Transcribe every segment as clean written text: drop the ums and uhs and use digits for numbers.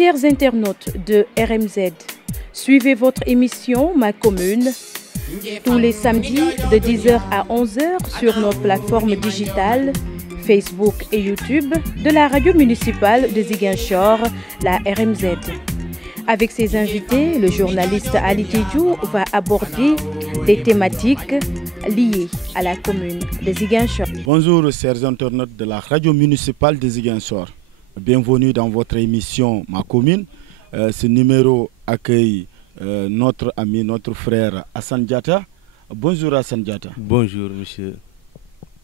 Chers internautes de RMZ, suivez votre émission Ma Commune tous les samedis de 10h à 11h sur nos plateformes digitales Facebook et YouTube de la radio municipale de Ziguinchor, la RMZ. Avec ses invités, le journaliste Ali Diédhiou va aborder des thématiques liées à la commune de Ziguinchor. Bonjour chers internautes de la radio municipale de Ziguinchor. Bienvenue dans votre émission Ma Commune. Ce numéro accueille notre ami, notre frère Hassan Diatta. Bonjour Hassan Diatta. Bonjour monsieur.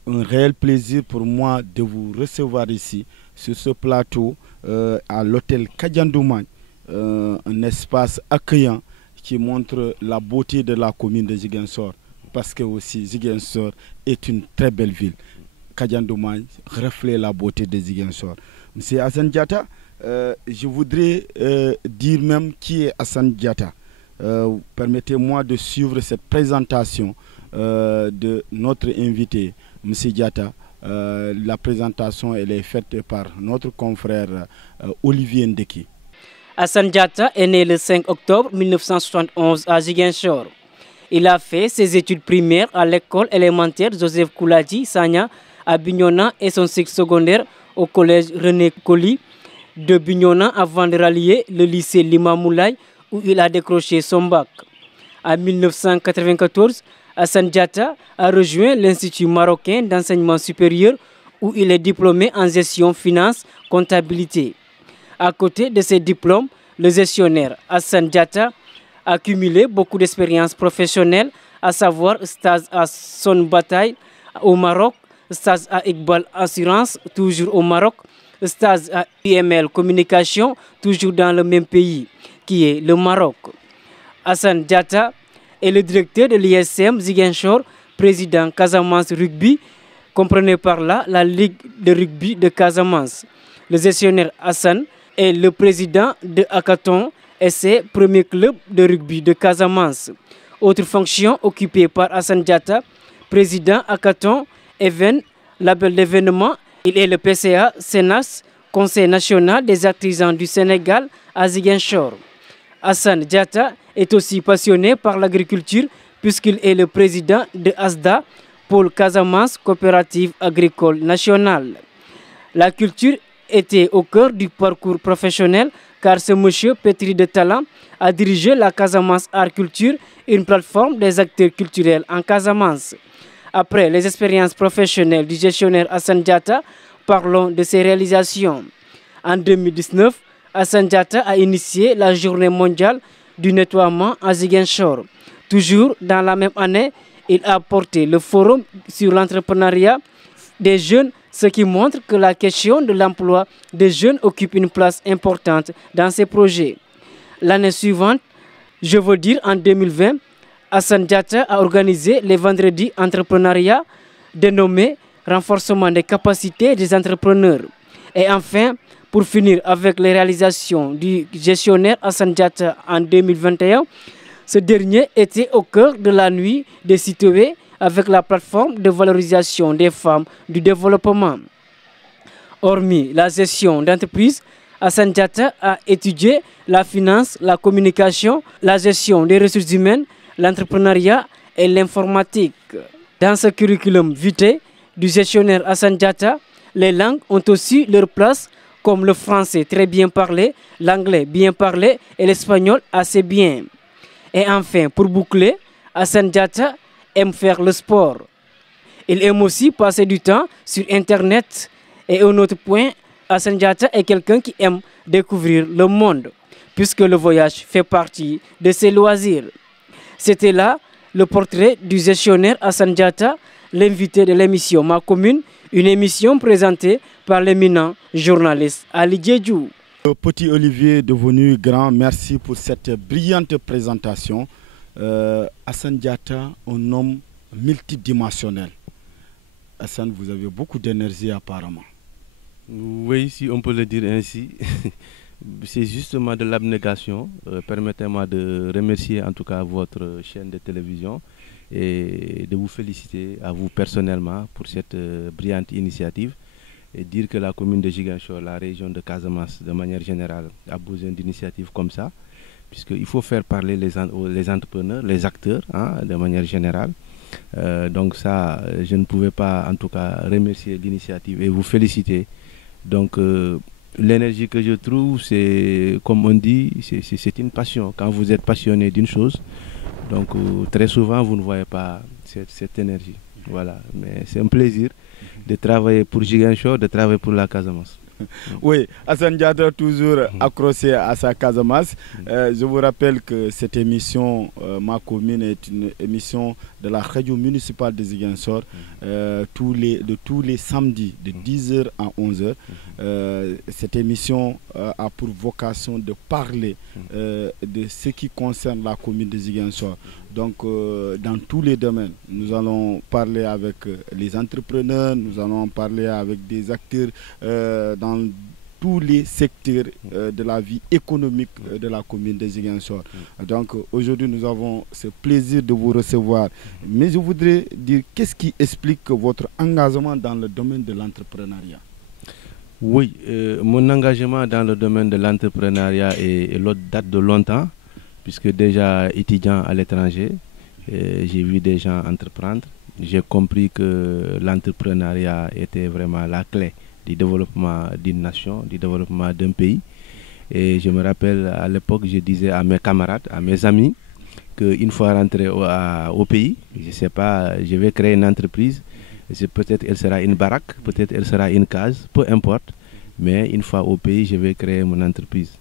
Un réel plaisir pour moi de vous recevoir ici, sur ce plateau, à l'hôtel Kadiandoumagne, un espace accueillant qui montre la beauté de la commune de Ziguinchor, parce que aussi Ziguinchor est une très belle ville. Kadiandoumagne reflète la beauté de Ziguinchor. Monsieur Hassan Diatta, je voudrais dire même qui est Hassan Diatta. Permettez-moi de suivre cette présentation de notre invité, M. Diatta. La présentation elle est faite par notre confrère Olivier Ndeki. Hassan Diatta est né le 5 octobre 1971 à Ziguinchor. Il a fait ses études primaires à l'école élémentaire Joseph Kouladi Sagna à Bignona et son cycle secondaire au collège René Coly de Bignona avant de rallier le lycée Limamoulaye où il a décroché son bac. En 1994, Hassan Diatta a rejoint l'Institut marocain d'enseignement supérieur où il est diplômé en gestion, finance, comptabilité. À côté de ses diplômes, le gestionnaire Hassan Diatta a cumulé beaucoup d'expériences professionnelles, à savoir stage à Son Bataille au Maroc, stage à Iqbal Assurance, toujours au Maroc, stage à IML Communication, toujours dans le même pays, qui est le Maroc. Hassan Diatta est le directeur de l'ISM Ziguinchor, président Casamance Rugby, comprenez par là la Ligue de rugby de Casamance. Le gestionnaire Hassan est le président de Hackathon SC, premier club de rugby de Casamance. Autre fonction occupée par Hassan Diatta, président Hackathon Even, label d'événements. Il est le PCA Sénas, Conseil national des artisans du Sénégal à Ziguinchor. Hassan Diatta est aussi passionné par l'agriculture puisqu'il est le président de ASDA, Pôle Casamance Coopérative Agricole Nationale. La culture était au cœur du parcours professionnel car ce monsieur pétri de talent a dirigé la Casamance Art Culture, une plateforme des acteurs culturels en Casamance. Après les expériences professionnelles du gestionnaire Hassan Diatta, parlons de ses réalisations. En 2019, Hassan Diatta a initié la journée mondiale du nettoiement à Ziguinchor. Toujours dans la même année, il a porté le forum sur l'entrepreneuriat des jeunes, ce qui montre que la question de l'emploi des jeunes occupe une place importante dans ces projets. L'année suivante, je veux dire en 2020, Hassan Diatta a organisé les vendredis entrepreneuriat dénommé renforcement des capacités des entrepreneurs. Et enfin, pour finir avec les réalisations du gestionnaire Hassan Diatta en 2021, ce dernier était au cœur de la nuit des citoyens avec la plateforme de valorisation des femmes du développement. Hormis la gestion d'entreprise, Hassan Diatta a étudié la finance, la communication, la gestion des ressources humaines, l'entrepreneuriat et l'informatique. Dans ce curriculum vitae du gestionnaire Hassan Diatta, les langues ont aussi leur place comme le français très bien parlé, l'anglais bien parlé et l'espagnol assez bien. Et enfin, pour boucler, Hassan Diatta aime faire le sport. Il aime aussi passer du temps sur Internet. Et un autre point, Hassan Diatta est quelqu'un qui aime découvrir le monde, puisque le voyage fait partie de ses loisirs. C'était là le portrait du gestionnaire Hassan Diatta, l'invité de l'émission Ma Commune, une émission présentée par l'éminent journaliste Ali Diédhiou. Petit Olivier devenu grand, merci pour cette brillante présentation. Hassan Diatta, un homme multidimensionnel. Hassan, vous avez beaucoup d'énergie apparemment. Oui, si on peut le dire ainsi. C'est justement de l'abnégation. Permettez-moi de remercier en tout cas votre chaîne de télévision et de vous féliciter à vous personnellement pour cette brillante initiative. et dire que la commune de Ziguinchor, la région de Casamance, de manière générale, a besoin d'initiatives comme ça, puisqu'il faut faire parler les entrepreneurs, les acteurs, hein, de manière générale. Donc ça, je ne pouvais pas en tout cas remercier l'initiative et vous féliciter. Donc l'énergie que je trouve, c'est, comme on dit, c'est une passion. Quand vous êtes passionné d'une chose, donc très souvent vous ne voyez pas cette énergie. Voilà, mais c'est un plaisir de travailler pour Ziguinchor, de travailler pour la Casamance. Oui, Hassan Diatta, toujours accroché à sa Casamance. Je vous rappelle que cette émission, Ma Commune, est une émission de la radio municipale de Ziguinchor, de tous les samedis, de 10h à 11h. Cette émission a pour vocation de parler de ce qui concerne la commune de Ziguinchor. Donc, dans tous les domaines, nous allons parler avec les entrepreneurs, nous allons parler avec des acteurs dans tous les secteurs de la vie économique de la commune de Ziguinchor. Donc, aujourd'hui, nous avons ce plaisir de vous recevoir. Mais je voudrais dire, qu'est-ce qui explique votre engagement dans le domaine de l'entrepreneuriat? Oui, mon engagement dans le domaine de l'entrepreneuriat date de longtemps, puisque déjà étudiant à l'étranger, j'ai vu des gens entreprendre. J'ai compris que l'entrepreneuriat était vraiment la clé du développement d'une nation, du développement d'un pays. Et je me rappelle à l'époque, je disais à mes camarades, à mes amis, qu'une fois rentré au pays, je ne sais pas, je vais créer une entreprise. Peut-être elle sera une baraque, peut-être elle sera une case, peu importe. Mais une fois au pays, je vais créer mon entreprise.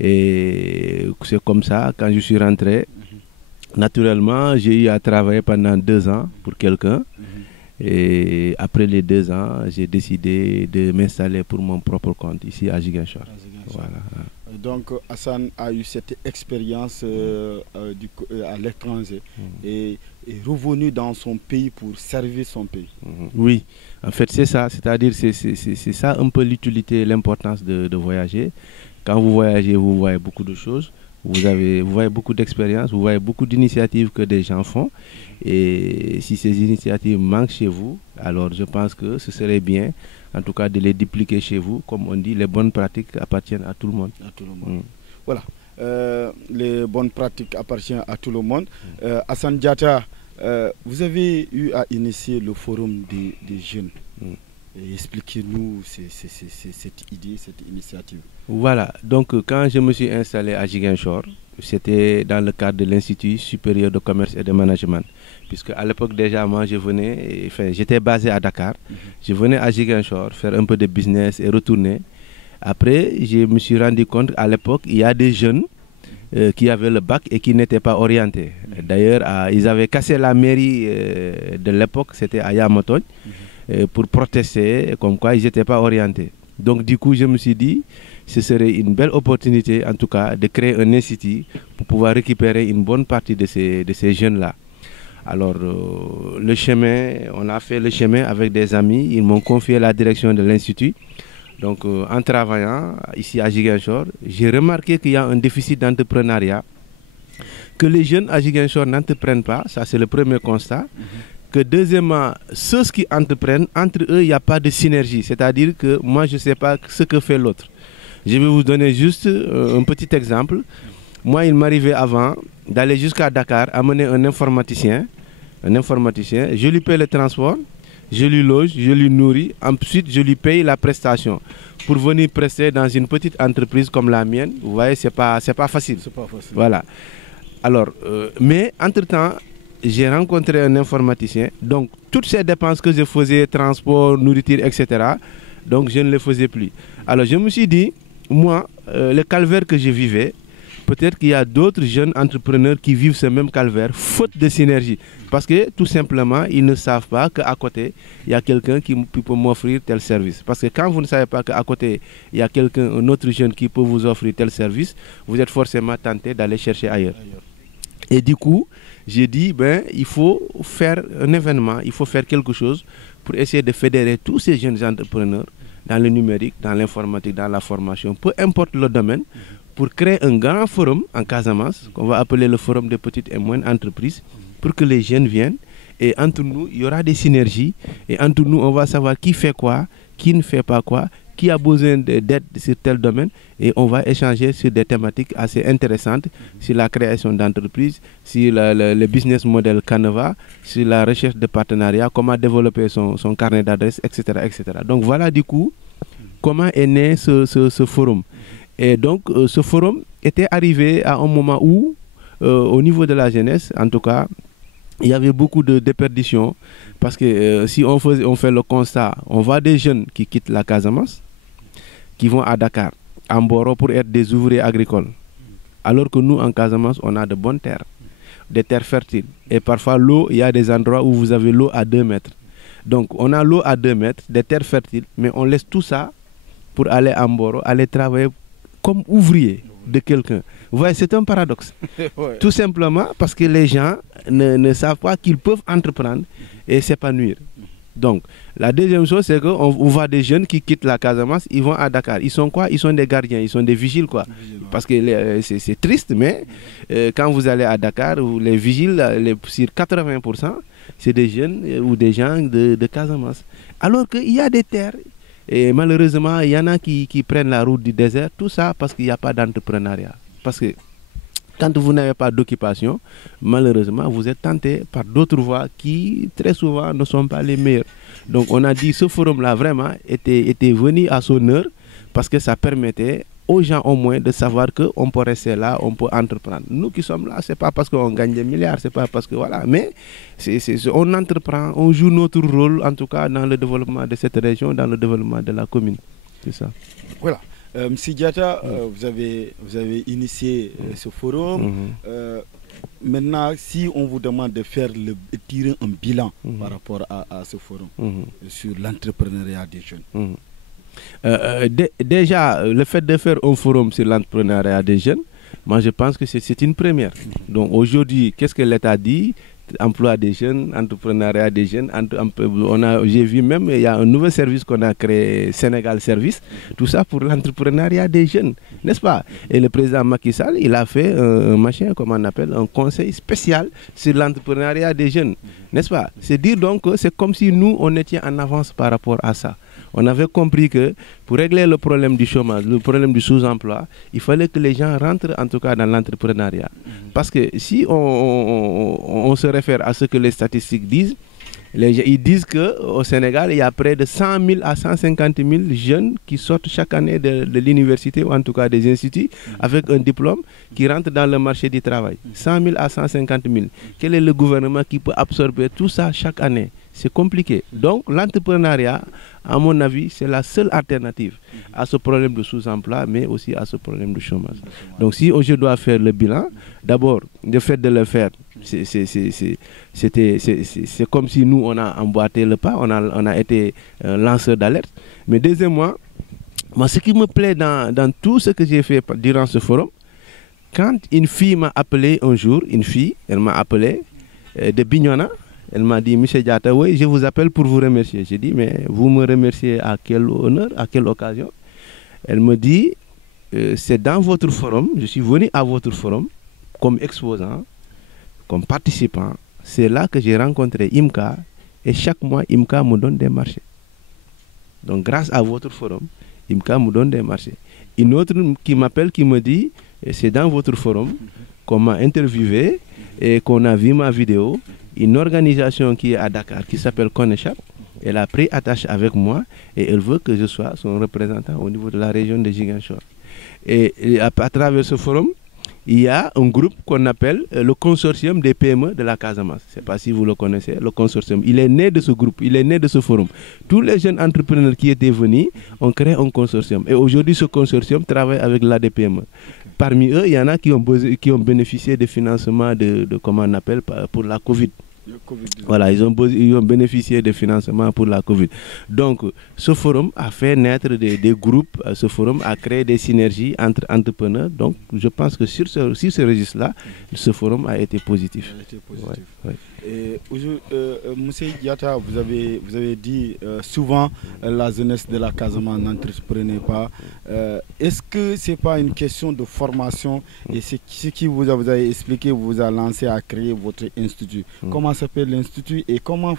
Et c'est comme ça, quand je suis rentré, naturellement, j'ai eu à travailler pendant 2 ans pour quelqu'un. Et après les 2 ans, j'ai décidé de m'installer pour mon propre compte ici à Ziguinchor. Voilà. Donc Hassan a eu cette expérience à l'étranger et est revenu dans son pays pour servir son pays. Oui, en fait c'est ça, c'est-à-dire c'est ça un peu l'utilité, l'importance de voyager. Quand vous voyagez, vous voyez beaucoup de choses, vous voyez beaucoup d'expériences, vous voyez beaucoup d'initiatives que des gens font. Et si ces initiatives manquent chez vous, alors je pense que ce serait bien, en tout cas, de les dupliquer chez vous. Comme on dit, les bonnes pratiques appartiennent à tout le monde. À tout le monde. Voilà, les bonnes pratiques appartiennent à tout le monde. Hassan Diatta, vous avez eu à initier le forum des jeunes. Expliquez-nous cette idée, cette initiative. Voilà, donc quand je me suis installé à Ziguinchor, c'était dans le cadre de l'Institut supérieur de commerce et de management. Puisque à l'époque déjà, moi j'étais basé à Dakar. Je venais à Ziguinchor faire un peu de business et retourner. Après, je me suis rendu compte qu'à l'époque, il y a des jeunes qui avaient le bac et qui n'étaient pas orientés. D'ailleurs, ils avaient cassé la mairie de l'époque, c'était à Yamotogne, pour protester, comme quoi ils n'étaient pas orientés. Donc du coup, je me suis dit, ce serait une belle opportunité, en tout cas, de créer un institut pour pouvoir récupérer une bonne partie de ces jeunes-là. Alors, on a fait le chemin avec des amis, ils m'ont confié la direction de l'institut. Donc, en travaillant ici à Ziguinchor, j'ai remarqué qu'il y a un déficit d'entrepreneuriat, que les jeunes à Ziguinchor n'entreprennent pas, ça c'est le premier constat. Que deuxièmement, ceux qui entreprennent, entre eux, il n'y a pas de synergie. C'est-à-dire que moi, je ne sais pas ce que fait l'autre. Je vais vous donner juste un petit exemple. Moi, il m'arrivait avant d'aller jusqu'à Dakar, amener un informaticien. Je lui paye le transport, je lui loge, je lui nourris. Ensuite, je lui paye la prestation. Pour venir prester dans une petite entreprise comme la mienne, vous voyez, ce n'est pas facile. C'est pas facile. Voilà. Alors, mais entre-temps, j'ai rencontré un informaticien, donc toutes ces dépenses que je faisais, transport, nourriture, etc., donc je ne les faisais plus. Alors je me suis dit, moi, le calvaire que je vivais, peut-être qu'il y a d'autres jeunes entrepreneurs qui vivent ce même calvaire, faute de synergie. Parce que tout simplement, ils ne savent pas qu'à côté, il y a quelqu'un qui peut m'offrir tel service. Parce que quand vous ne savez pas qu'à côté, il y a un autre jeune qui peut vous offrir tel service, vous êtes forcément tenté d'aller chercher ailleurs. Et du coup, j'ai dit, il faut faire un événement, il faut faire quelque chose pour essayer de fédérer tous ces jeunes entrepreneurs dans le numérique, dans l'informatique, dans la formation, peu importe le domaine, pour créer un grand forum en Casamance, qu'on va appeler le forum des petites et moyennes entreprises, pour que les jeunes viennent. Et entre nous, il y aura des synergies. Et entre nous, on va savoir qui fait quoi, qui ne fait pas quoi, qui a besoin d'aide sur tel domaine, et on va échanger sur des thématiques assez intéressantes, sur la création d'entreprises, sur le business model Canva, sur la recherche de partenariats, comment développer son carnet d'adresses, etc., etc. Donc voilà du coup comment est né ce forum. Et donc ce forum était arrivé à un moment où, au niveau de la jeunesse, en tout cas, il y avait beaucoup de déperdition, parce que si on fait le constat, on voit des jeunes qui quittent la Casamance, qui vont à Dakar, à Mboro, pour être des ouvriers agricoles. Alors que nous, en Casamance, on a de bonnes terres, des terres fertiles. Et parfois, l'eau, il y a des endroits où vous avez l'eau à 2 mètres. Donc, on a l'eau à 2 mètres, des terres fertiles, mais on laisse tout ça pour aller à Mboro, aller travailler comme ouvrier de quelqu'un. Vous voyez, c'est un paradoxe. Ouais. Tout simplement parce que les gens ne savent pas qu'ils peuvent entreprendre et s'épanouir. Donc, la deuxième chose, c'est qu'on voit des jeunes qui quittent la Casamance, ils vont à Dakar. Ils sont quoi? Ils sont des gardiens, ils sont des vigiles, quoi. Parce que c'est triste, mais quand vous allez à Dakar, les vigiles, sur 80%, c'est des jeunes ou des gens de Casamance. Alors qu'il y a des terres, et malheureusement, il y en a qui prennent la route du désert, tout ça parce qu'il n'y a pas d'entrepreneuriat. Parce que quand vous n'avez pas d'occupation, malheureusement, vous êtes tenté par d'autres voies qui, très souvent, ne sont pas les meilleures. Donc, on a dit que ce forum-là, vraiment, était venu à son heure, parce que ça permettait aux gens, au moins, de savoir qu'on peut rester là, on peut entreprendre. Nous qui sommes là, ce n'est pas parce qu'on gagne des milliards, c'est pas parce que, voilà, mais on entreprend, on joue notre rôle, en tout cas, dans le développement de cette région, dans le développement de la commune. C'est ça. Voilà. Monsieur Diatta, vous avez initié ce forum. Maintenant, si on vous demande de tirer un bilan par rapport à ce forum sur l'entrepreneuriat des jeunes. Déjà, le fait de faire un forum sur l'entrepreneuriat des jeunes, moi je pense que c'est une première. Donc aujourd'hui, qu'est-ce que l'État dit? Emploi des jeunes, entrepreneuriat des jeunes. J'ai vu même, il y a un nouveau service qu'on a créé, Sénégal Service, tout ça pour l'entrepreneuriat des jeunes, n'est-ce pas? Et le président Macky Sall, il a fait un conseil spécial sur l'entrepreneuriat des jeunes, n'est-ce pas? C'est dire donc que c'est comme si nous, on était en avance par rapport à ça. On avait compris que pour régler le problème du chômage, le problème du sous-emploi, il fallait que les gens rentrent en tout cas dans l'entrepreneuriat. Parce que si on se réfère à ce que les statistiques disent, ils disent qu'au Sénégal, il y a près de 100 000 à 150 000 jeunes qui sortent chaque année de l'université, ou en tout cas des instituts, avec un diplôme, qui rentrent dans le marché du travail. 100 000 à 150 000. Quel est le gouvernement qui peut absorber tout ça chaque année? C'est compliqué. Donc l'entrepreneuriat, à mon avis, c'est la seule alternative à ce problème de sous-emploi, mais aussi à ce problème de chômage. Donc si je dois faire le bilan, d'abord, le fait de le faire, c'est comme si nous, on a emboîté le pas, on a été lanceur d'alerte. Mais deuxièmement, moi, ce qui me plaît dans tout ce que j'ai fait durant ce forum, quand une fille m'a appelé un jour, elle m'a appelé de Bignona. Elle m'a dit, Monsieur Diatta, oui, je vous appelle pour vous remercier. J'ai dit, mais vous me remerciez à quel honneur, à quelle occasion? Elle me dit, c'est dans votre forum, je suis venu à votre forum comme exposant, comme participant. C'est là que j'ai rencontré IMCA, et chaque mois, IMCA me donne des marchés. Donc, grâce à votre forum, IMCA me donne des marchés. Une autre qui m'appelle, qui me dit, c'est dans votre forum qu'on m'a interviewé et qu'on a vu ma vidéo. Une organisation qui est à Dakar, qui s'appelle Konechap, elle a pris attache avec moi et elle veut que je sois son représentant au niveau de la région de Ziguinchor. Et à travers ce forum, il y a un groupe qu'on appelle le consortium des PME de la Casamance. Je ne sais pas si vous le connaissez, le consortium. Il est né de ce groupe, il est né de ce forum. Tous les jeunes entrepreneurs qui étaient venus ont créé un consortium. Et aujourd'hui, ce consortium travaille avec l'ADPME. Parmi eux, il y en a qui ont bénéficié des financements comment on appelle, pour la Covid. Voilà, ils ont bénéficié des financements pour la Covid. Donc, ce forum a fait naître des groupes, ce forum a créé des synergies entre entrepreneurs. Donc, je pense que sur ce registre-là, ce forum a été positif. Ouais. Et Monsieur Diatta, vous avez dit souvent la jeunesse de la Casamance n'entreprenait pas. Est-ce que ce n'est pas une question de formation? Et ce qui vous avez expliqué, vous a lancé à créer votre institut. Comment s'appelle l'institut et comment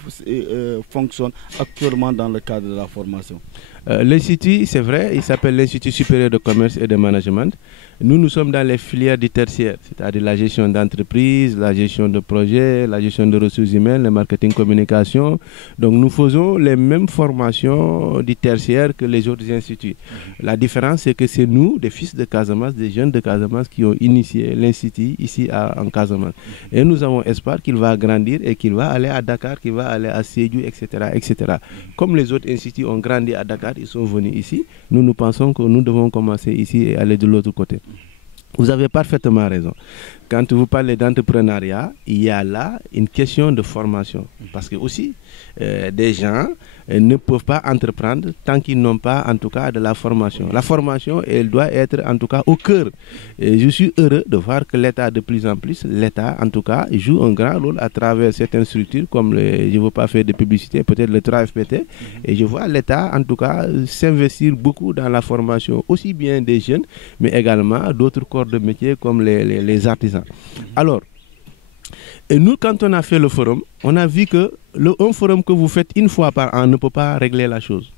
fonctionne actuellement dans le cadre de la formation? L'Institut, c'est vrai, il s'appelle l'Institut supérieur de commerce et de management. Nous sommes dans les filières du tertiaire, c'est-à-dire la gestion d'entreprise, la gestion de projets, la gestion de ressources humaines, le marketing communication. Donc nous faisons les mêmes formations du tertiaire que les autres instituts. La différence, c'est que c'est nous, des fils de Casamance, des jeunes de Casamance, qui ont initié l'Institut ici en Casamance. Et nous avons espoir qu'il va grandir et qu'il va aller à Dakar, qu'il va aller à Sédhiou, etc., etc. Comme les autres instituts ont grandi à Dakar, ils sont venus ici. Nous pensons que nous devons commencer ici et aller de l'autre côté. Vous avez parfaitement raison. Quand vous parlez d'entrepreneuriat, il y a là une question de formation. Parce que aussi, des gens ne peuvent pas entreprendre tant qu'ils n'ont pas en tout cas de la formation. La formation, elle doit être en tout cas au cœur. Et je suis heureux de voir que l'État, de plus en plus, l'État en tout cas joue un grand rôle à travers certaines structures comme, je ne veux pas faire de publicité, peut-être le 3FPT. Et je vois l'État en tout cas s'investir beaucoup dans la formation, aussi bien des jeunes, mais également d'autres corps de métier comme les artisans. Alors, et nous, quand on a fait le forum, on a vu que un forum que vous faites une fois par an ne peut pas régler la chose.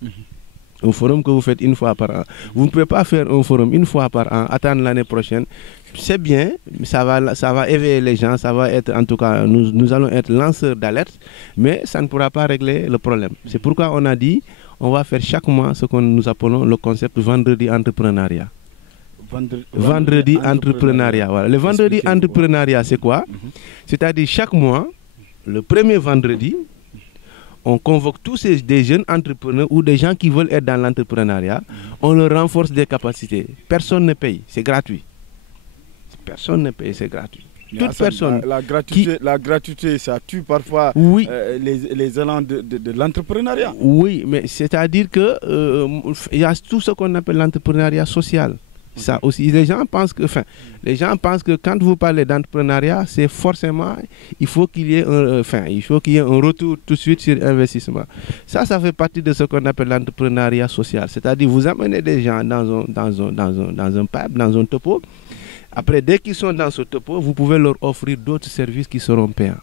Un forum que vous faites une fois par an. Vous ne pouvez pas faire un forum une fois par an, attendre l'année prochaine. C'est bien, ça va éveiller les gens, ça va être, en tout cas, nous allons être lanceurs d'alerte, mais ça ne pourra pas régler le problème. C'est pourquoi on a dit, on va faire chaque mois ce que nous appelons le concept vendredi entrepreneuriat. Vendredi entrepreneuriat. Voilà. Le vendredi entrepreneuriat, c'est quoi? C'est-à-dire chaque mois, le premier vendredi, on convoque tous des jeunes entrepreneurs ou des gens qui veulent être dans l'entrepreneuriat. On leur renforce des capacités. Personne ne paye, c'est gratuit. Personne ne paye, c'est gratuit. Toute personne la gratuité, ça tue parfois les élans de l'entrepreneuriat. Oui, mais c'est-à-dire que il y a tout ce qu'on appelle l'entrepreneuriat social. Ça aussi, les gens pensent que quand vous parlez d'entrepreneuriat, c'est forcément, il faut qu'il y ait un retour tout de suite sur investissement. Ça fait partie de ce qu'on appelle l'entrepreneuriat social. C'est-à-dire, vous amenez des gens dans un pipe, dans un topo. Après, dès qu'ils sont dans ce topo, vous pouvez leur offrir d'autres services qui seront payants.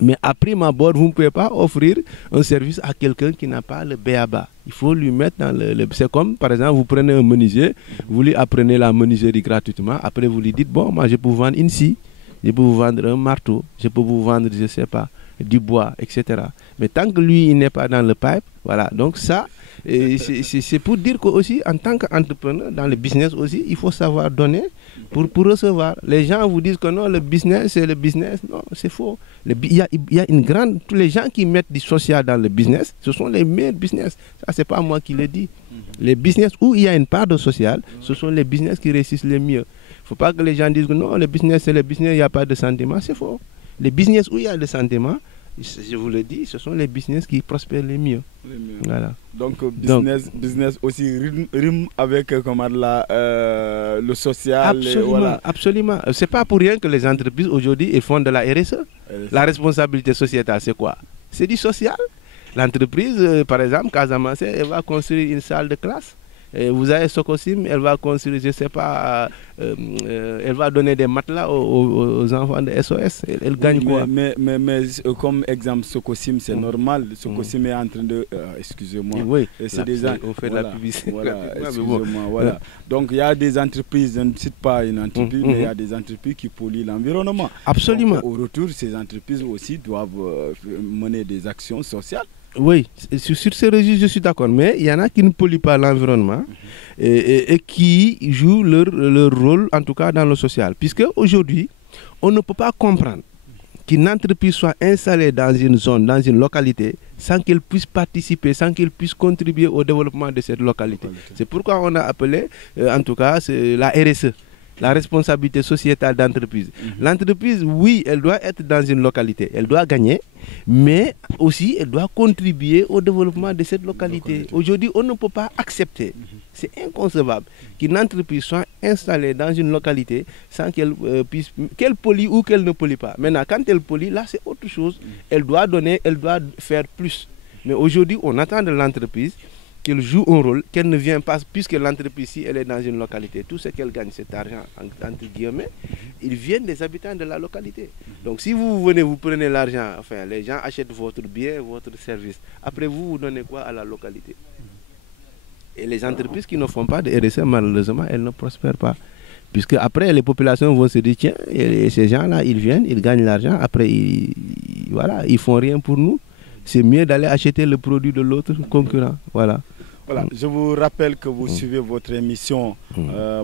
Mais à prime abord, vous ne pouvez pas offrir un service à quelqu'un qui n'a pas le B.A.B.A. Il faut lui mettre dans c'est comme, par exemple, vous prenez un menuisier, vous lui apprenez la menuiserie gratuitement. Après, vous lui dites, bon, moi, je peux vous vendre une scie, je peux vous vendre un marteau, je peux vous vendre, je ne sais pas, du bois, etc. Mais tant que lui, il n'est pas dans le pipe, voilà. Donc ça, c'est pour dire que aussi, en tant qu'entrepreneur, dans le business aussi, il faut savoir donner pour recevoir. Les gens vous disent que non, le business, c'est le business. Non, c'est faux. Il y a une grande... Tous les gens qui mettent du social dans le business, ce sont les meilleurs business. Ça, c'est pas moi qui le dis. Les business où il y a une part de social, ce sont les business qui réussissent le mieux. Il ne faut pas que les gens disent que non, le business, c'est le business, il n'y a pas de sentiment. C'est faux. Les business où il y a le sentiment, je vous le dis, ce sont les business qui prospèrent les mieux. Voilà. Donc, business aussi rime avec le social. Absolument, voilà. Absolument. Ce n'est pas pour rien que les entreprises aujourd'hui ils font de la RSE. La responsabilité sociétale, c'est quoi? C'est du social. L'entreprise, par exemple, Casamance, elle va construire une salle de classe. Et vous avez Socosim, elle va construire, je ne sais pas, elle va donner des matelas aux enfants de SOS. Elle gagne quoi? Mais comme exemple, Socosim, c'est normal. Socosim est en train de... excusez-moi. Oui, c'est des gens... on fait de la publicité. Voilà, excusez-moi. Voilà. Donc, il y a des entreprises, je ne cite pas une entreprise, mais il y a des entreprises qui polluent l'environnement. Absolument. Donc, au retour, ces entreprises aussi doivent mener des actions sociales. Oui, sur ces registres, je suis d'accord. Mais il y en a qui ne polluent pas l'environnement et qui jouent leur rôle, en tout cas dans le social. Puisque aujourd'hui, on ne peut pas comprendre qu'une entreprise soit installée dans une zone, dans une localité, sans qu'elle puisse participer, sans qu'elle puisse contribuer au développement de cette localité. C'est pourquoi on a appelé, en tout cas, la RSE. La responsabilité sociétale d'entreprise. L'entreprise, oui, elle doit être dans une localité, elle doit gagner, mais aussi elle doit contribuer au développement de cette localité. Aujourd'hui, on ne peut pas accepter, c'est inconcevable, qu'une entreprise soit installée dans une localité sans qu'elle puisse, qu'elle pollue ou qu'elle ne pollue pas. Maintenant, quand elle pollue, là c'est autre chose, elle doit donner, elle doit faire plus. Mais aujourd'hui, on attend de l'entreprise qu'elle joue un rôle, qu'elle ne vient pas, puisque l'entreprise ici, elle est dans une localité. Tout ce qu'elle gagne, cet argent, entre guillemets, ils viennent des habitants de la localité. Donc si vous venez, vous prenez l'argent, enfin, les gens achètent votre bien, votre service. Après, vous donnez quoi à la localité? Et les entreprises qui ne font pas de RSE, malheureusement, elles ne prospèrent pas. Puisque après, les populations vont se dire, tiens, et ces gens-là, ils viennent, ils gagnent l'argent, après, voilà, ils font rien pour nous. C'est mieux d'aller acheter le produit de l'autre concurrent. Voilà. Voilà, je vous rappelle que vous suivez votre émission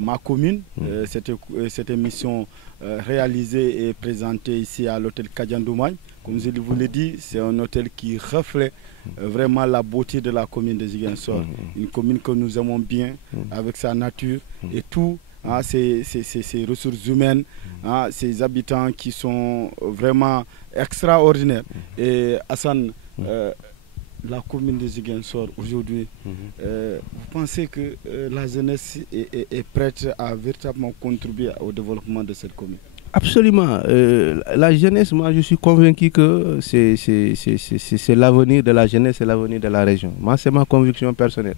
Ma Commune. Cette émission réalisée et présentée ici à l'hôtel Kadiandoumagne. Comme je vous l'ai dit, c'est un hôtel qui reflète vraiment la beauté de la commune de Ziguinchor. Une commune que nous aimons bien, avec sa nature et tout. Ces ressources humaines, ces habitants qui sont vraiment extraordinaires. Et Hassan, la commune de Ziguinchor aujourd'hui, vous pensez que la jeunesse est prête à véritablement contribuer au développement de cette commune? Absolument. La jeunesse, moi je suis convaincu que c'est l'avenir de la jeunesse, c'est l'avenir de la région. Moi c'est ma conviction personnelle.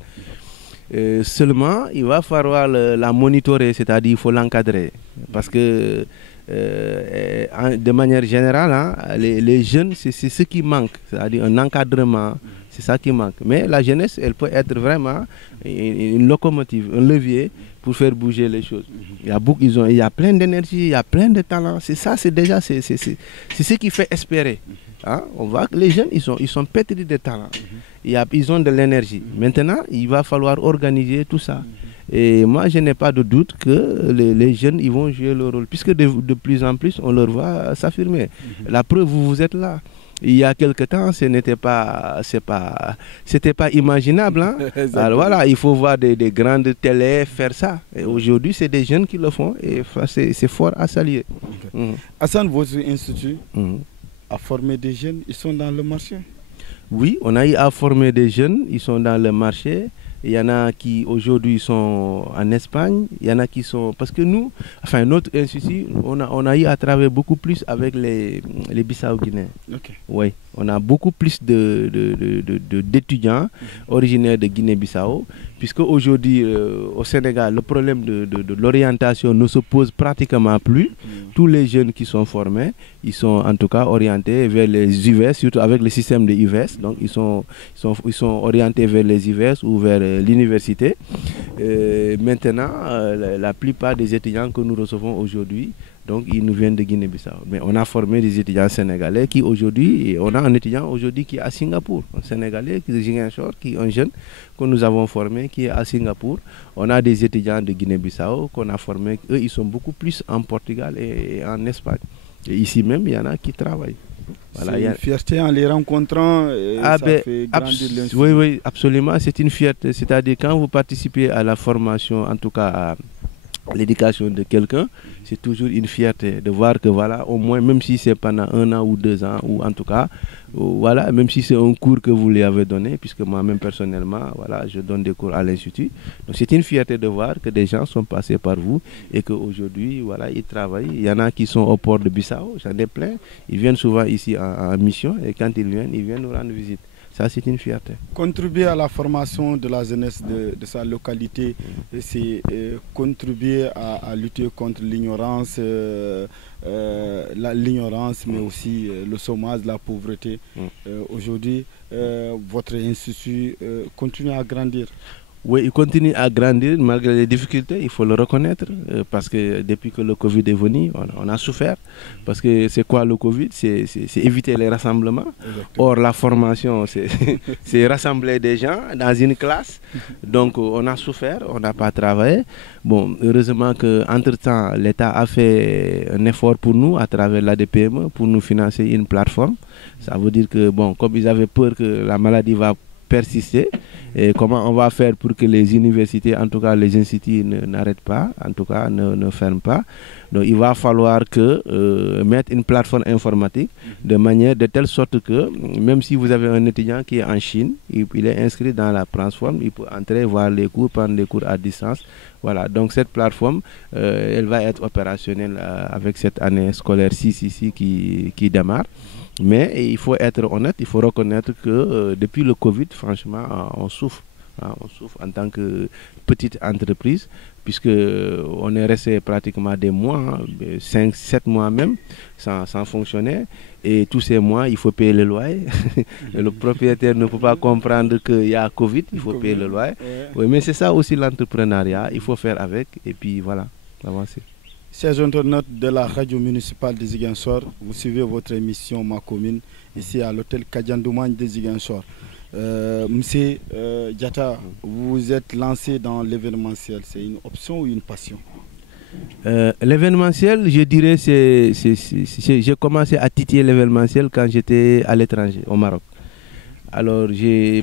Seulement, il va falloir la monitorer, c'est-à-dire il faut l'encadrer. Parce que de manière générale, les jeunes, c'est ce qui manque, c'est-à-dire un encadrement, c'est ça qui manque. Mais la jeunesse, elle peut être vraiment une locomotive, un levier pour faire bouger les choses. Il y a plein d'énergie, il y a plein de talent. C'est ça, c'est ce qui fait espérer. On voit que les jeunes, ils sont pétris de talent. Ils ont de l'énergie. Maintenant, il va falloir organiser tout ça. Et moi, je n'ai pas de doute que les jeunes, ils vont jouer leur rôle. Puisque de plus en plus, on leur voit s'affirmer. La preuve, vous êtes là. Il y a quelque temps, c'était pas imaginable. Alors voilà, il faut voir des grandes télés faire ça. Et aujourd'hui, c'est des jeunes qui le font. Et c'est fort à saluer. Hassan, votre institut a formé des jeunes, ils sont dans le marché? Oui, on a eu à former des jeunes, ils sont dans le marché. Il y en a qui aujourd'hui sont en Espagne, il y en a qui sont... Parce que nous, enfin notre institut, on a eu à travailler beaucoup plus avec les Bissau-Guinéens. Okay. Oui, on a beaucoup plus d'étudiants originaires de Guinée-Bissau, puisque aujourd'hui au Sénégal, le problème de l'orientation ne se pose pratiquement plus. Tous les jeunes qui sont formés, ils sont en tout cas orientés vers les UVS, surtout avec le système de UVS. Donc ils sont orientés vers les UVS ou vers l'université. Maintenant, la plupart des étudiants que nous recevons aujourd'hui, donc ils nous viennent de Guinée-Bissau. Mais on a formé des étudiants sénégalais qui aujourd'hui, on a un étudiant aujourd'hui qui est à Singapour, un Sénégalais qui est de Ziguinchor, qui est un jeune que nous avons formé qui est à Singapour. On a des étudiants de Guinée-Bissau qu'on a formés, eux ils sont beaucoup plus en Portugal et en Espagne. Et ici même, il y en a qui travaillent. Voilà, c'est une fierté en les rencontrant, ça fait grandir l'institut. Oui, absolument, c'est une fierté. C'est-à-dire quand vous participez à la formation, en tout cas à l'éducation de quelqu'un, c'est toujours une fierté de voir que voilà, au moins, même si c'est pendant 1 an ou 2 ans, ou en tout cas, voilà, même si c'est un cours que vous lui avez donné, puisque moi-même personnellement, voilà, je donne des cours à l'institut. Donc c'est une fierté de voir que des gens sont passés par vous et qu'aujourd'hui, voilà, ils travaillent. Il y en a qui sont au port de Bissau, j'en ai plein. Ils viennent souvent ici en mission et quand ils viennent nous rendre visite. Ça, c'est une fierté. Contribuer à la formation de la jeunesse de sa localité, c'est contribuer à lutter contre l'ignorance, mais aussi le chômage, la pauvreté. Aujourd'hui, votre institut continue à grandir. Oui, il continue à grandir malgré les difficultés, il faut le reconnaître, parce que depuis que le Covid est venu, on a souffert. Parce que c'est quoi le Covid? C'est éviter les rassemblements. Exactement. Or, la formation, c'est rassembler des gens dans une classe. Donc, on a souffert, on n'a pas travaillé. Bon, heureusement qu'entre-temps, l'État a fait un effort pour nous à travers l'ADPME pour nous financer une plateforme. Ça veut dire que, bon, comme ils avaient peur que la maladie va persister, et comment on va faire pour que les universités, en tout cas les instituts n'arrêtent pas, en tout cas ne ferment pas. Donc il va falloir mettre une plateforme informatique de telle sorte que même si vous avez un étudiant qui est en Chine, il est inscrit dans la plateforme, il peut entrer, voir les cours, prendre les cours à distance. Voilà, donc cette plateforme, elle va être opérationnelle avec cette année scolaire 6 ici qui démarre. Mais il faut être honnête, il faut reconnaître que depuis le Covid, franchement, on souffre. Hein, on souffre en tant que petite entreprise, puisque on est resté pratiquement des mois, 5, 7 mois même, sans fonctionner. Et tous ces mois, il faut payer le loyer. Le propriétaire ne peut pas comprendre qu'il y a Covid, il faut payer le loyer. Oui, mais c'est ça aussi l'entrepreneuriat, il faut faire avec et puis voilà, avancer. Chers internautes de la radio municipale de Ziguinchor, vous suivez votre émission Ma Commune ici à l'hôtel Kadiandoumagne de Ziguinchor. Monsieur Diatta, vous êtes lancé dans l'événementiel, c'est une option ou une passion? L'événementiel, je dirais, j'ai commencé à titiller l'événementiel quand j'étais à l'étranger, au Maroc. Alors,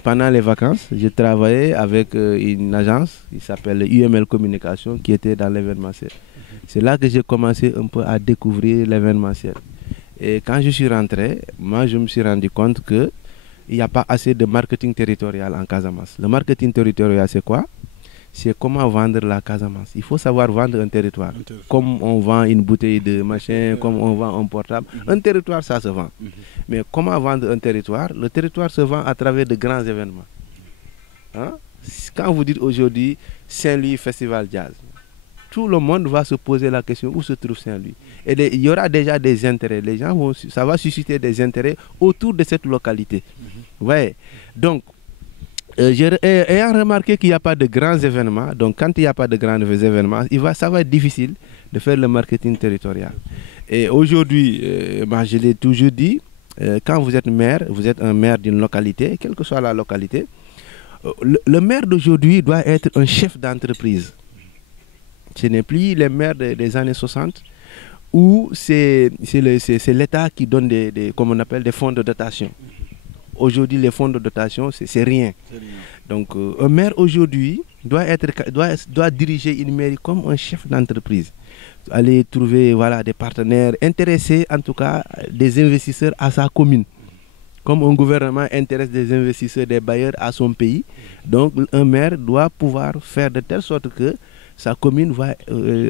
pendant les vacances, j'ai travaillé avec une agence qui s'appelle UML Communication qui était dans l'événementiel. C'est là que j'ai commencé un peu à découvrir l'événementiel. Et quand je suis rentré, moi, je me suis rendu compte qu'il n'y a pas assez de marketing territorial en Casamance. Le marketing territorial, c'est quoi? C'est comment vendre la Casamance. Il faut savoir vendre un territoire. Comme on vend une bouteille de machin, comme on vend un portable. Un territoire, ça se vend. Mais comment vendre un territoire? Le territoire se vend à travers de grands événements. Hein? Quand vous dites aujourd'hui Saint-Louis Festival Jazz, tout le monde va se poser la question où se trouve Saint-Louis. Et il y aura déjà des intérêts. Les gens ça va susciter des intérêts autour de cette localité. Ouais. Donc, ayant remarqué qu'il n'y a pas de grands événements, donc quand il n'y a pas de grands événements, ça va être difficile de faire le marketing territorial. Et aujourd'hui, je l'ai toujours dit, quand vous êtes maire, vous êtes un maire d'une localité, quelle que soit la localité, le maire d'aujourd'hui doit être un chef d'entreprise. Ce n'est plus les maires des années 60 où c'est l'État qui donne comme on appelle, des fonds de dotation. Aujourd'hui, les fonds de dotation, c'est rien. Donc, un maire aujourd'hui doit diriger une mairie comme un chef d'entreprise. Aller trouver des partenaires, intéresser en tout cas des investisseurs à sa commune. Comme un gouvernement intéresse des investisseurs, des bailleurs à son pays, donc un maire doit pouvoir faire de telle sorte que sa commune va,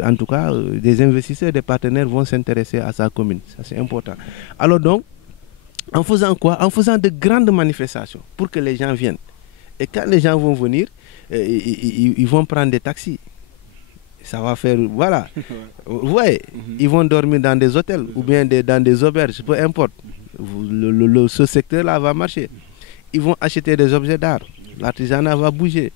en tout cas, des investisseurs, des partenaires vont s'intéresser à sa commune. Ça, c'est important. Alors donc, en faisant quoi? En faisant de grandes manifestations pour que les gens viennent. Et quand les gens vont venir, ils vont prendre des taxis. Ça va faire, voilà. Ouais, ils vont dormir dans des hôtels ou bien dans des auberges, peu importe. Ce secteur-là va marcher. Ils vont acheter des objets d'art. L'artisanat va bouger.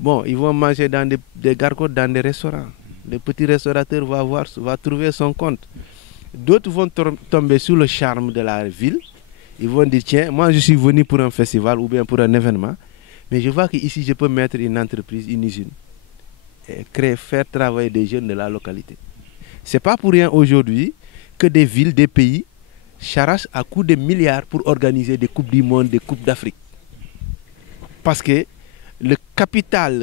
Bon, ils vont manger dans des gargotes, dans des restaurants. Le petit restaurateur va trouver son compte. D'autres vont tomber sous le charme de la ville. Ils vont dire, tiens, moi je suis venu pour un festival ou bien pour un événement, mais je vois qu'ici je peux mettre une entreprise, une usine, et faire travailler des jeunes de la localité. Ce n'est pas pour rien aujourd'hui que des villes, des pays charassent à coups de milliards pour organiser des coupes du monde, des coupes d'Afrique. Parce que le capital,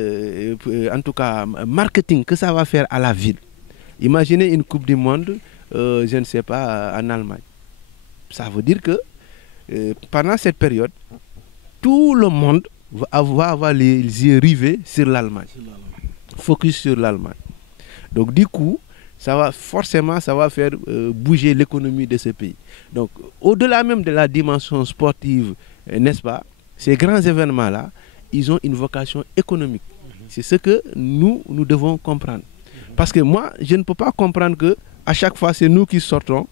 en tout cas marketing que ça va faire à la ville. Imaginez une coupe du monde, je ne sais pas, en Allemagne. Ça veut dire que pendant cette période, tout le monde va avoir les yeux rivés sur l'Allemagne. Focus sur l'Allemagne. Donc du coup, ça va faire bouger l'économie de ce pays. Donc au-delà même de la dimension sportive, n'est-ce pas, ces grands événements-là, ils ont une vocation économique. C'est ce que nous devons comprendre. Parce que moi, je ne peux pas comprendre que à chaque fois, c'est nous qui sortons,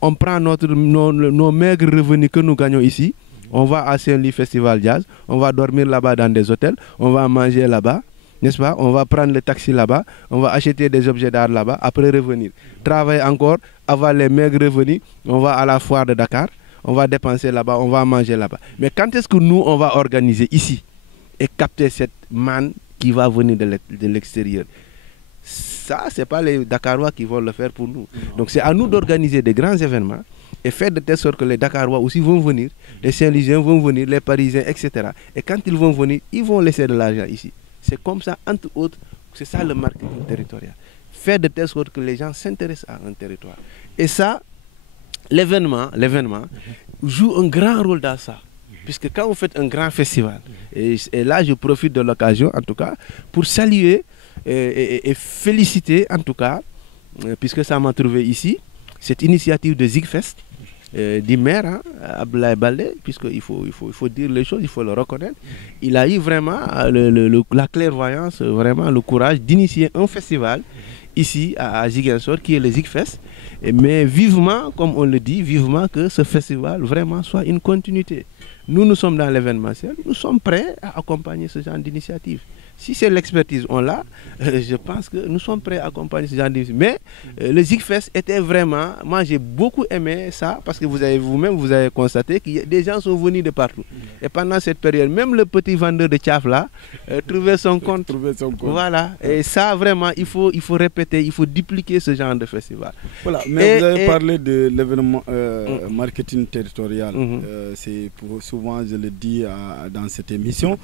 on prend nos maigres revenus que nous gagnons ici, on va à Saint-Louis Festival Jazz, on va dormir là-bas dans des hôtels, on va manger là-bas, n'est-ce pas? On va prendre le taxi là-bas, on va acheter des objets d'art là-bas, après revenir. Travailler encore, avoir les maigres revenus, on va à la foire de Dakar, on va dépenser là-bas, on va manger là-bas. Mais quand est-ce que nous, on va organiser ici et capter cette manne qui va venir de l'extérieur? Ça, ce n'est pas les Dakarois qui vont le faire pour nous. Donc c'est à nous d'organiser des grands événements et faire de telle sorte que les Dakarois aussi vont venir, les Saint-Louisiens vont venir, les Parisiens, etc. Et quand ils vont venir, ils vont laisser de l'argent ici. C'est comme ça, entre autres, c'est ça le marketing territorial. Faire de telle sorte que les gens s'intéressent à un territoire. Et ça, l'événement joue un grand rôle dans ça. Puisque quand vous faites un grand festival, et là je profite de l'occasion en tout cas, pour saluer et féliciter en tout cas, puisque ça m'a trouvé ici, cette initiative de Zigfest, du maire, hein, Abdoulaye Baldé, puisqu'il faut dire les choses, il faut le reconnaître. Il a eu vraiment la clairvoyance, vraiment le courage d'initier un festival ici à Ziguinchor qui est le Zigfest. Mais vivement, comme on le dit, vivement que ce festival vraiment soit une continuité. Nous sommes dans l'événementiel, nous sommes prêts à accompagner ce genre d'initiative. Si c'est l'expertise, on l'a, je pense que nous sommes prêts à accompagner ce genre d'initiative. Mais le Zigfest était vraiment, moi j'ai beaucoup aimé ça, parce que vous-même, vous avez constaté que des gens sont venus de partout. Et pendant cette période, même le petit vendeur de tchaf là, trouvait son compte. Voilà, et ça vraiment, il faut répéter, il faut dupliquer ce genre de festival. Voilà, mais vous avez parlé de l'événement marketing territorial. C'est souvent, je le dis dans cette émission,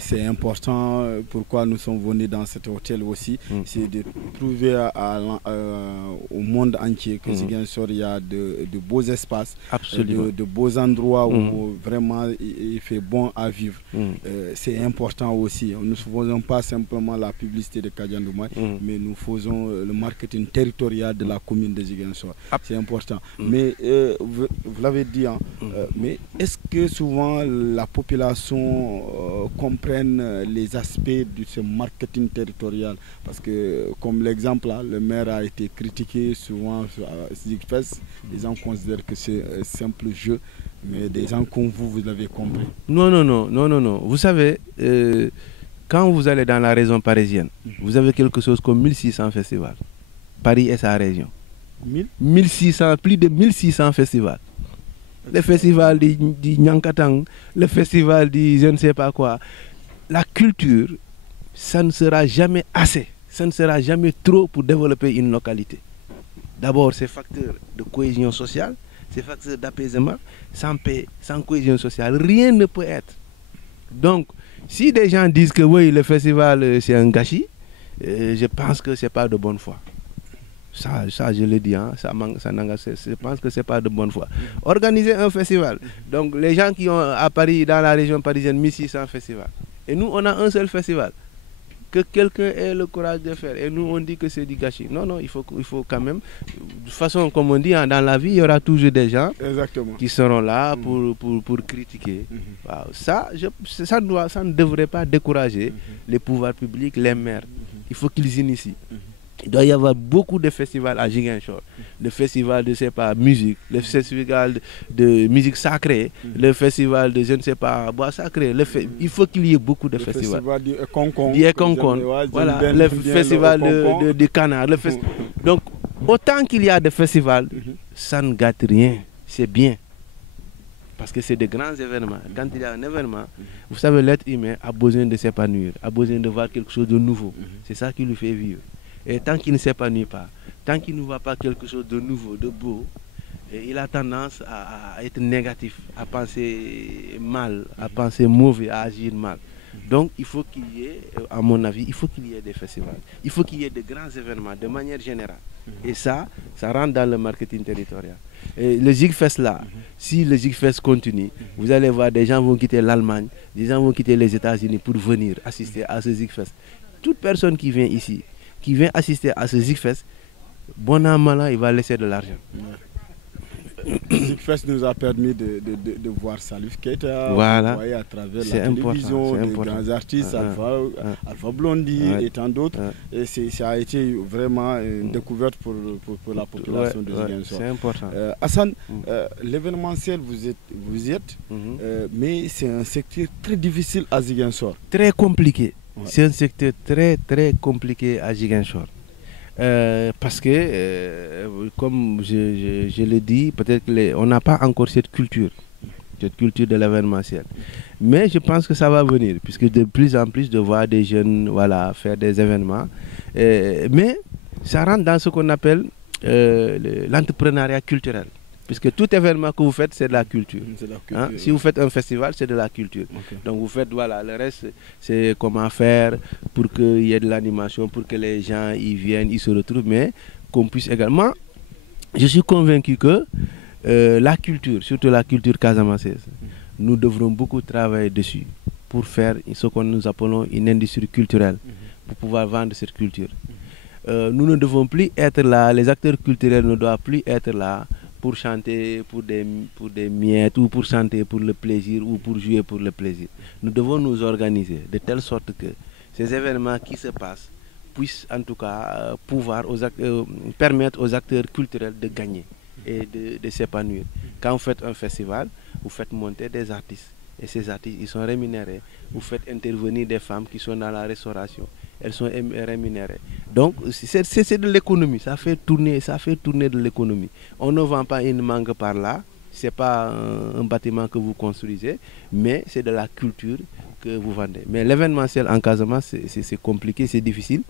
c'est important. Pourquoi nous sommes venus dans cet hôtel aussi, c'est de prouver au monde entier que Ziguinchor, il y a de beaux espaces, de beaux endroits où vraiment il fait bon à vivre. C'est important aussi. Nous ne faisons pas simplement la publicité de Kadiandoumai, mais nous faisons le marketing territorial de la commune de Ziguinchor. C'est important. Mais vous l'avez dit, hein, mais est-ce que souvent la population comprenne les aspects de ce marketing territorial? Parce que, comme l'exemple, le maire a été critiqué souvent à Zigfest. Les gens considèrent que c'est un simple jeu, mais des gens comme vous l'avez compris. Non. Vous savez, quand vous allez dans la région parisienne, vous avez quelque chose comme 1600 festivals. Paris et sa région. 1600, plus de 1600 festivals. Le festival du Nyankatang, le festival du je ne sais pas quoi. La culture, ça ne sera jamais assez, ça ne sera jamais trop pour développer une localité. D'abord, c'est facteur de cohésion sociale, c'est facteur d'apaisement. Sans paix, sans cohésion sociale, rien ne peut être. Donc, si des gens disent que oui, le festival c'est un gâchis, je pense que ce n'est pas de bonne foi. Ça je le dis, hein, je pense que ce n'est pas de bonne foi. Organiser un festival, donc les gens qui ont à Paris, dans la région parisienne, 1600 festivals. Et nous, on a un seul festival. Que quelqu'un ait le courage de faire. Et nous, on dit que c'est du gâchis. Non, il faut quand même... De toute façon, comme on dit, hein, dans la vie, il y aura toujours des gens qui seront là pour critiquer. Wow. Ça ne devrait pas décourager les pouvoirs publics, les maires. Il faut qu'ils initient. Il doit y avoir beaucoup de festivals à Ziguinchor. Le festival de, je sais pas, musique, le festival de musique sacrée, le festival de, je ne sais pas, bois sacré. Il faut qu'il y ait beaucoup de festivals. Le festival du Konkon. Voilà, le festival de Canard. Donc, autant qu'il y a de festivals, ça ne gâte rien. C'est bien. Parce que c'est de grands événements. Quand il y a un événement, vous savez, l'être humain a besoin de s'épanouir, a besoin de voir quelque chose de nouveau. C'est ça qui lui fait vivre. Et tant qu'il ne s'épanouit pas, tant qu'il ne voit pas quelque chose de nouveau, de beau, il a tendance à être négatif, à penser mal, à penser mauvais, à agir mal. Donc il faut qu'il y ait, à mon avis, il faut qu'il y ait des festivals. Il faut qu'il y ait de grands événements de manière générale. Et ça rentre dans le marketing territorial. Et le Zigfest là, si le Zigfest continue, vous allez voir des gens vont quitter l'Allemagne, des gens vont quitter les États-Unis pour venir assister à ce Zigfest. Toute personne qui vient ici, qui vient assister à ce Zigfest, bon an, mal an, il va laisser de l'argent. Zigfest nous a permis de voir Salif Keita, voilà. À travers la télévision, des grands artistes, Alpha Blondy et tant d'autres. Et ça a été vraiment une découverte pour la population de Ziguinchor. C'est important. Hassan, l'événementiel, vous y êtes, mais c'est un secteur très difficile à Ziguinchor. Très compliqué. Ouais. C'est un secteur très très compliqué à Ziguinchor. Parce que, comme je l'ai dit, peut-être qu'on n'a pas encore cette culture de l'événementiel. Mais je pense que ça va venir, puisque de plus en plus de voir des jeunes faire des événements. Mais ça rentre dans ce qu'on appelle l'entrepreneuriat culturel. Puisque tout événement que vous faites, c'est de la culture. Hein? Si vous faites un festival, c'est de la culture. Donc vous faites, le reste, c'est comment faire pour qu'il y ait de l'animation, pour que les gens y viennent, ils se retrouvent, mais qu'on puisse également... Je suis convaincu que la culture, surtout la culture casamançaise, nous devrons beaucoup travailler dessus pour faire ce que nous appelons une industrie culturelle, pour pouvoir vendre cette culture. Nous ne devons plus être là, les acteurs culturels ne doivent plus être là pour chanter pour des miettes ou pour chanter pour le plaisir ou pour jouer pour le plaisir. Nous devons nous organiser de telle sorte que ces événements qui se passent puissent en tout cas permettre aux acteurs culturels de gagner et de s'épanouir. Quand vous faites un festival, vous faites monter des artistes. Et ces artistes, ils sont rémunérés. Vous faites intervenir des femmes qui sont dans la restauration. Elles sont rémunérées. Donc, c'est de l'économie. Ça fait tourner de l'économie. On ne vend pas une mangue par là. Ce n'est pas un bâtiment que vous construisez, mais c'est de la culture que vous vendez. Mais l'événementiel en Casamance, c'est compliqué, c'est difficile.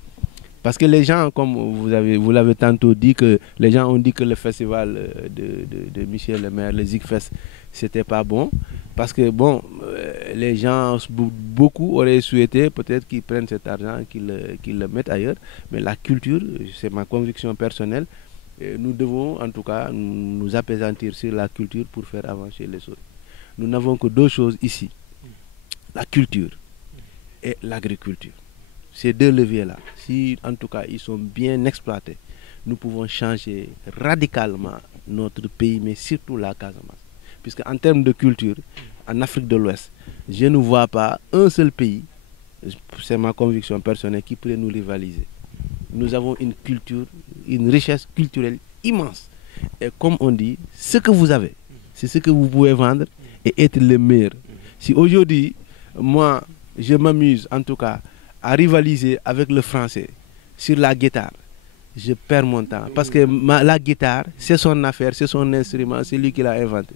Parce que les gens, comme vous l'avez tantôt dit, que les gens ont dit que le festival de Michel le maire, le Zigfest, c'était pas bon. Parce que bon, les gens, beaucoup auraient souhaité peut-être qu'ils prennent cet argent, qu'ils le mettent ailleurs. Mais la culture, c'est ma conviction personnelle, nous devons en tout cas nous appesantir sur la culture pour faire avancer les autres. Nous n'avons que deux choses ici, la culture et l'agriculture. Ces deux leviers-là, si en tout cas ils sont bien exploités, nous pouvons changer radicalement notre pays, mais surtout la Casamance. Puisque en termes de culture, en Afrique de l'Ouest, je ne vois pas un seul pays, c'est ma conviction personnelle, qui pourrait nous rivaliser. Nous avons une culture, une richesse culturelle immense. Et comme on dit, ce que vous avez, c'est ce que vous pouvez vendre et être le meilleur. Si aujourd'hui, moi, je m'amuse en tout cas à rivaliser avec le français sur la guitare, je perds mon temps. Parce que la guitare, c'est son affaire, c'est son instrument, c'est lui qui l'a inventé.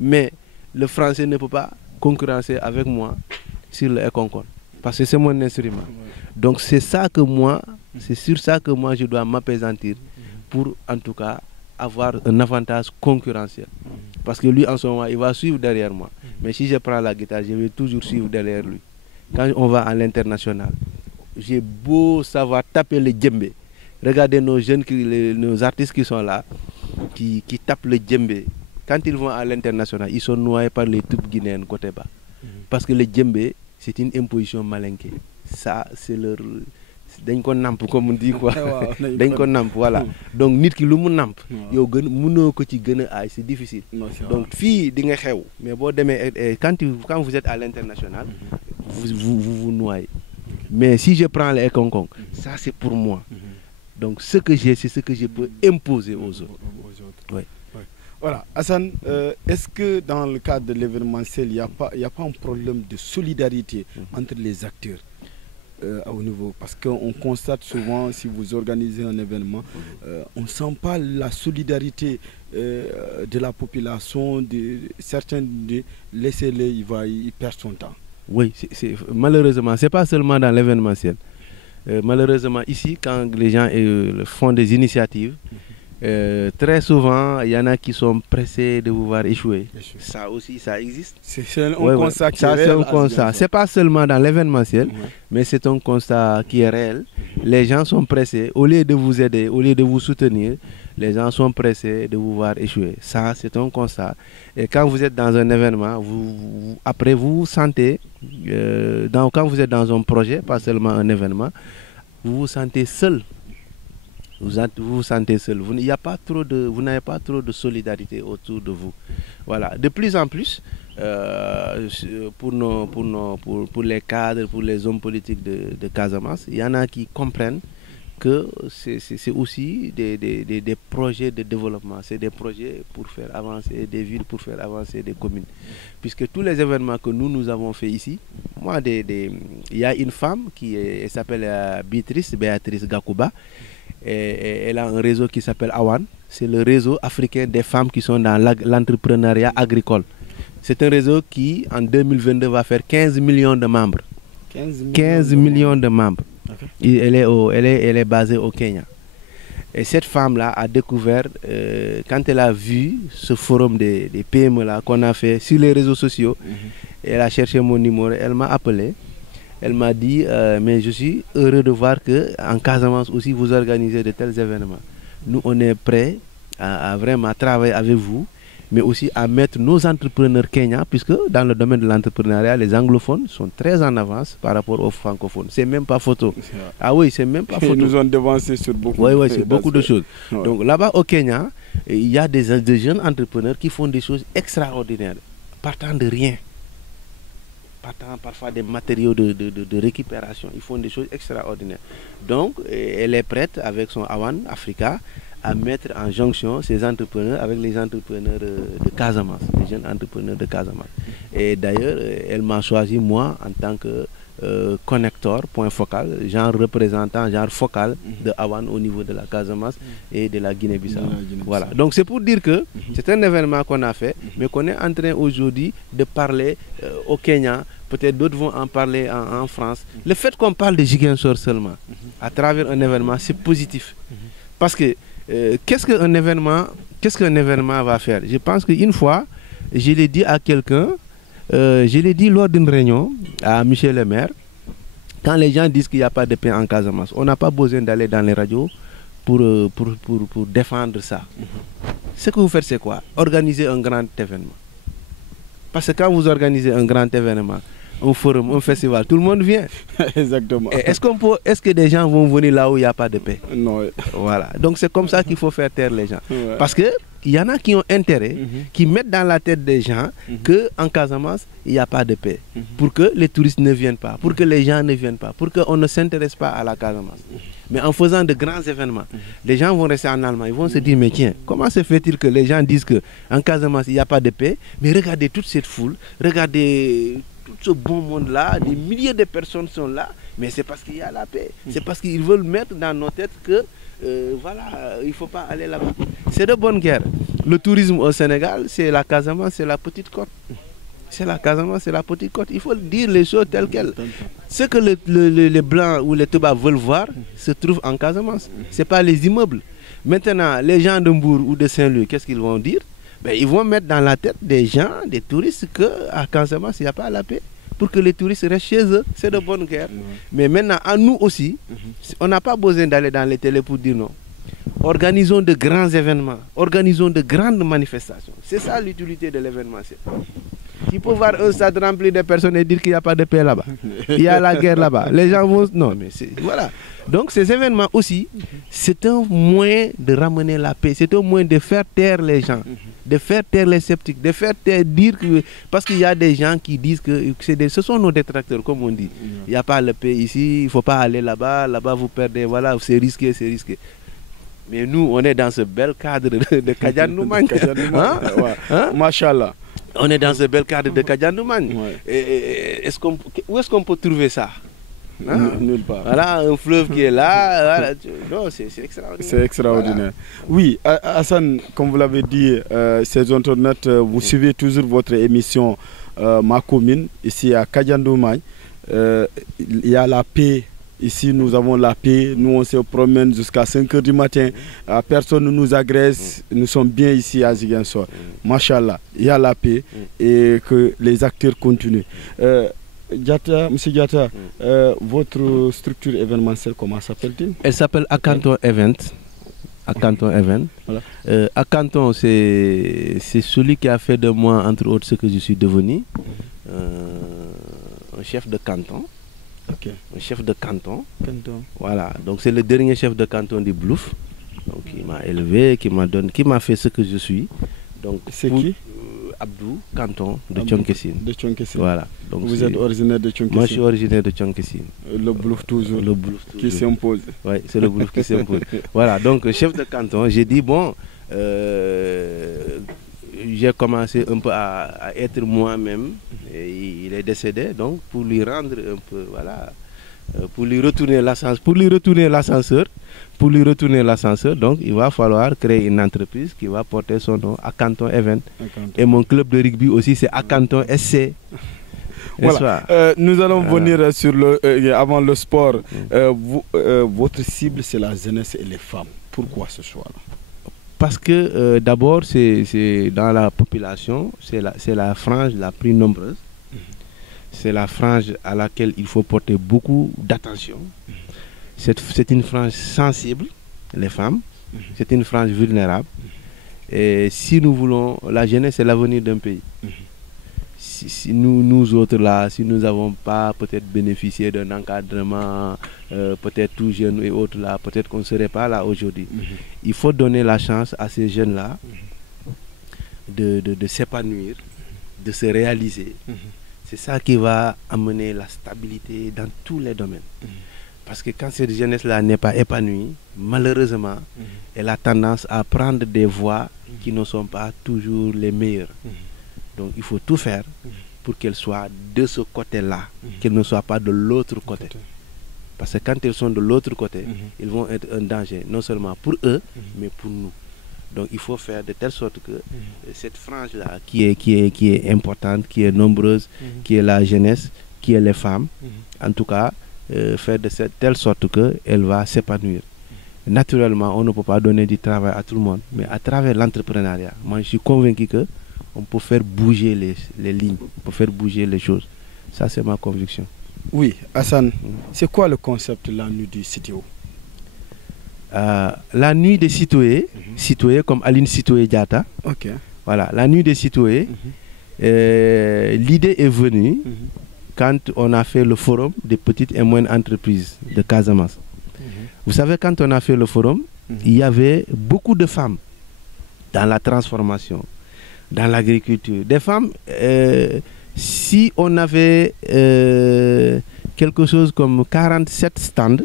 Mais le français ne peut pas concurrencer avec moi sur le concorde. Parce que c'est mon instrument. Donc c'est ça que moi, c'est sur ça que moi je dois m'appesantir pour en tout cas avoir un avantage concurrentiel. Parce que lui en ce moment, il va suivre derrière moi. Mais si je prends la guitare, je vais toujours suivre derrière lui. Quand on va à l'international, j'ai beau savoir taper le djembé. Regardez nos jeunes, nos artistes qui sont là, qui tapent le djembé. Quand ils vont à l'international, ils sont noyés par les troupes guinéennes côté bas. Parce que le djembé, c'est une imposition malinquée. Ça, c'est leur... dañ ko namp comme on dit quoi. dañ ko namp, voilà. Donc nit ki lu mu namp, yow mënoo ko ci gën a aay, c'est difficile. Donc fii di nga xew, mais boo demee quand vous êtes à l'international, vous noyez. Mais si je prends les Konkong, ça c'est pour moi. Donc ce que j'ai, c'est ce que je peux imposer aux autres. Ouais. Voilà, Hassan, est-ce que dans le cadre de l'événementiel, il n'y a pas un problème de solidarité entre les acteurs au niveau? Parce qu'on constate souvent, si vous organisez un événement, on ne sent pas la solidarité de la population, certains laissez-les, il perd son temps. Oui, malheureusement, ce n'est pas seulement dans l'événementiel. Malheureusement, ici, quand les gens font des initiatives, très souvent, il y en a qui sont pressés de vous voir échouer. Ça aussi, ça existe. C'est un constat qui est réel. C'est un constat. Ce n'est pas seulement dans l'événementiel, mais c'est un constat qui est réel. Les gens sont pressés, au lieu de vous aider, au lieu de vous soutenir, les gens sont pressés de vous voir échouer. Ça, c'est un constat. Et quand vous êtes dans un événement, après vous vous sentez, quand vous êtes dans un projet, pas seulement un événement, vous vous sentez seul. Vous vous sentez seul. Vous n'avez pas trop de solidarité autour de vous. Voilà. De plus en plus, pour les cadres, pour les hommes politiques de Casamance, il y en a qui comprennent que c'est aussi des projets de développement. C'est des projets pour faire avancer des villes, pour faire avancer des communes. Puisque tous les événements que nous avons fait ici, moi, il y a une femme elle s'appelle Béatrice Gakouba. Et elle a un réseau qui s'appelle AWAN. C'est le réseau africain des femmes qui sont dans l'entrepreneuriat agricole. C'est un réseau qui, en 2022, va faire 15 millions de membres. 15 millions de membres. Okay. Elle est basée au Kenya. Et cette femme-là a découvert, quand elle a vu ce forum des PME là qu'on a fait sur les réseaux sociaux, elle a cherché mon numéro, elle m'a appelé. Elle m'a dit, mais je suis heureux de voir qu'en Casamance aussi, vous organisez de tels événements. Nous, on est prêts à vraiment travailler avec vous, mais aussi à mettre nos entrepreneurs kenyans, puisque dans le domaine de l'entrepreneuriat, les anglophones sont très en avance par rapport aux francophones. C'est même pas photo. Ah oui, c'est même pas photo. Ils nous ont devancé sur beaucoup sur beaucoup de choses. Ouais. Donc là-bas au Kenya, il y a des jeunes entrepreneurs qui font des choses extraordinaires, partant de rien. Partant parfois des matériaux de récupération, ils font des choses extraordinaires. Donc, elle est prête avec son Awan Africa à mettre en jonction ces entrepreneurs avec les entrepreneurs de Casamance, les jeunes entrepreneurs de Casamance. Et d'ailleurs, elle m'a choisi moi en tant que connecteur, point focal, genre représentant, genre focal de Awan au niveau de la Casamance et de la Guinée-Bissau. Voilà. Donc c'est pour dire que c'est un événement qu'on a fait, mais qu'on est en train aujourd'hui de parler au Kenya. Peut-être d'autres vont en parler en France. Le fait qu'on parle de Ziguinchor seulement, à travers un événement, c'est positif. Parce que qu'est-ce qu'un événement va faire? Je pense qu'une fois, je l'ai dit à quelqu'un, je l'ai dit lors d'une réunion à Michel le maire, quand les gens disent qu'il n'y a pas de paix en Casamance, on n'a pas besoin d'aller dans les radios pour défendre ça. Ce que vous faites, c'est quoi? Organiser un grand événement. Parce que quand vous organisez un grand événement, un forum, un festival, tout le monde vient. Exactement. Est-ce que des gens vont venir là où il n'y a pas de paix? Non. Voilà. Donc c'est comme ça qu'il faut faire taire les gens. Parce que il y en a qui ont intérêt, qui mettent dans la tête des gens qu'en Casamance, il n'y a pas de paix. Pour que les touristes ne viennent pas, pour que les gens ne viennent pas, pour qu'on ne s'intéresse pas à la Casamance. Mais en faisant de grands événements, les gens vont rester en Allemagne, ils vont se dire, mais tiens, comment se fait-il que les gens disent qu'en Casamance, il n'y a pas de paix, mais regardez toute cette foule, regardez tout ce bon monde-là, des milliers de personnes sont là, mais c'est parce qu'il y a la paix. C'est parce qu'ils veulent mettre dans nos têtes que voilà, il ne faut pas aller là-bas. C'est de bonne guerre. Le tourisme au Sénégal, c'est la Casamance, c'est la petite côte. C'est la Casamance, c'est la petite côte. Il faut dire les choses telles quelles. Ce que les Blancs ou les Toubabs veulent voir se trouve en Casamance. Ce n'est pas les immeubles. Maintenant, les gens de Mbour ou de Saint-Louis, qu'est-ce qu'ils vont dire? Ben, ils vont mettre dans la tête des gens, des touristes, qu'à Casamance, il n'y a pas la paix. Pour que les touristes restent chez eux, c'est de bonne guerre. Mais maintenant, à nous aussi, on n'a pas besoin d'aller dans les télés pour dire non. Organisons de grands événements, organisons de grandes manifestations. C'est ça l'utilité de l'événementiel. Il faut voir un stade rempli de personnes et dire qu'il n'y a pas de paix là-bas. Il y a la guerre là-bas. Les gens vont... Non, mais c'est... Voilà. Donc ces événements aussi, c'est un moyen de ramener la paix. C'est un moyen de faire taire les gens, de faire taire les sceptiques, de faire taire, dire que... Parce qu'il y a des gens qui disent que ce sont nos détracteurs, comme on dit. Il n'y a pas la paix ici, il ne faut pas aller là-bas. Là-bas, vous perdez. Voilà, c'est risqué, c'est risqué. Mais nous, on est dans ce bel cadre de Kadianouman. Machallah. On est dans ce bel cadre de Kadianouman. Où est-ce qu'on peut trouver ça? Nulle part. Voilà, un fleuve qui est là. Voilà. Non, c'est extraordinaire. C'est extraordinaire. Voilà. Oui, Hassan, comme vous l'avez dit, ces internautes, vous suivez toujours votre émission Ma Commune, ici à Kadianouman. Il y a la paix. Ici, nous avons la paix. Nous, on se promène jusqu'à 5 h du matin. Personne ne nous agresse. Nous sommes bien ici à Ziguinchor. Machallah, il y a la paix et que les acteurs continuent. Diatta, M. Diatta, votre structure événementielle, comment s'appelle-t-il? Elle s'appelle Akanton Event. Akanton Event. Voilà. Akanton, c'est celui qui a fait de moi, entre autres, ce que je suis devenu. Un chef de canton. Okay. Un chef de canton. Voilà, donc c'est le dernier chef de canton du Blouf. Donc il m'a élevé, qui m'a fait ce que je suis. Donc c'est qui? Abdou Canton de Tchonkessine. De Tchonkessine. Voilà. Donc vous êtes originaire de Tchonkessine? Moi je suis originaire de Tchonkessine. Le Blouf toujours. Le Blouf toujours. Qui s'impose. Oui, c'est le Blouf qui s'impose. Voilà, donc chef de canton, j'ai dit bon, j'ai commencé un peu à être moi-même. Il est décédé, donc pour lui rendre un peu, voilà, pour lui retourner l'ascenseur, donc il va falloir créer une entreprise qui va porter son nom, Akanton Event. Et mon club de rugby aussi, c'est Akanton SC. Voilà. Nous allons venir sur avant le sport. Votre cible, c'est la jeunesse et les femmes. Pourquoi ce choix-là? Parce que d'abord, c'est dans la population, c'est la frange la plus nombreuse. C'est la frange à laquelle il faut porter beaucoup d'attention. C'est une frange sensible, les femmes. C'est une frange vulnérable. Et si nous voulons, la jeunesse, c'est l'avenir d'un pays. si nous autres là, si nous n'avons pas peut-être bénéficié d'un encadrement, peut-être tout jeunes et autres là, peut-être qu'on ne serait pas là aujourd'hui. Il faut donner la chance à ces jeunes-là de s'épanouir, de se réaliser. C'est ça qui va amener la stabilité dans tous les domaines. Parce que quand cette jeunesse-là n'est pas épanouie, malheureusement, elle a tendance à prendre des voies qui ne sont pas toujours les meilleures. Donc il faut tout faire pour qu'elles soient de ce côté-là, qu'elles ne soient pas de l'autre côté. Parce que quand elles sont de l'autre côté, ils vont être un danger, non seulement pour eux, mais pour nous. Donc il faut faire de telle sorte que cette frange-là qui est importante, qui est nombreuse, qui est la jeunesse, qui est les femmes, en tout cas, faire de telle sorte qu'elle va s'épanouir. Naturellement, on ne peut pas donner du travail à tout le monde, mais à travers l'entrepreneuriat, moi je suis convaincu qu'on peut faire bouger les lignes, on peut faire bouger les choses. Ça, c'est ma conviction. Oui, Hassan, c'est quoi le concept de la nuit du CTO? La nuit des citoyens comme Aline Sitoé Diatta. Voilà, la nuit des citoyens, l'idée est venue quand on a fait le forum des petites et moyennes entreprises de Casamance. Vous savez, quand on a fait le forum, il y avait beaucoup de femmes dans la transformation, dans l'agriculture. Des femmes, si on avait quelque chose comme 47 stands,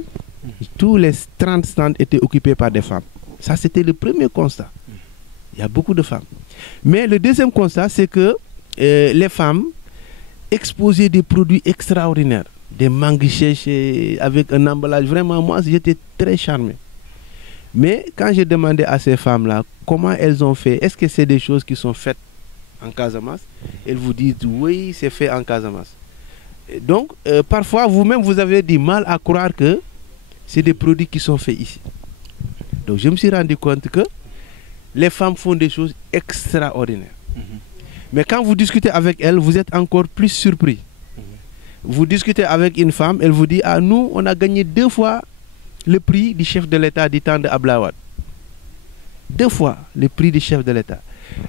tous les 30 stands étaient occupés par des femmes. Ça, c'était le premier constat. Il y a beaucoup de femmes. Mais le deuxième constat, c'est que les femmes exposaient des produits extraordinaires. Des mangues séchées avec un emballage. Vraiment, moi, j'étais très charmé. Mais quand j'ai demandé à ces femmes-là comment elles ont fait, est-ce que c'est des choses qui sont faites en Casamance? Elles vous disent oui, c'est fait en Casamance. Et donc, parfois, vous-même, vous avez du mal à croire que c'est des produits qui sont faits ici. Donc je me suis rendu compte que les femmes font des choses extraordinaires. Mais quand vous discutez avec elles, vous êtes encore plus surpris. Vous discutez avec une femme, elle vous dit, ah nous, on a gagné 2 fois le prix du chef de l'État du temps de Abdoulaye Wade. 2 fois le prix du chef de l'État.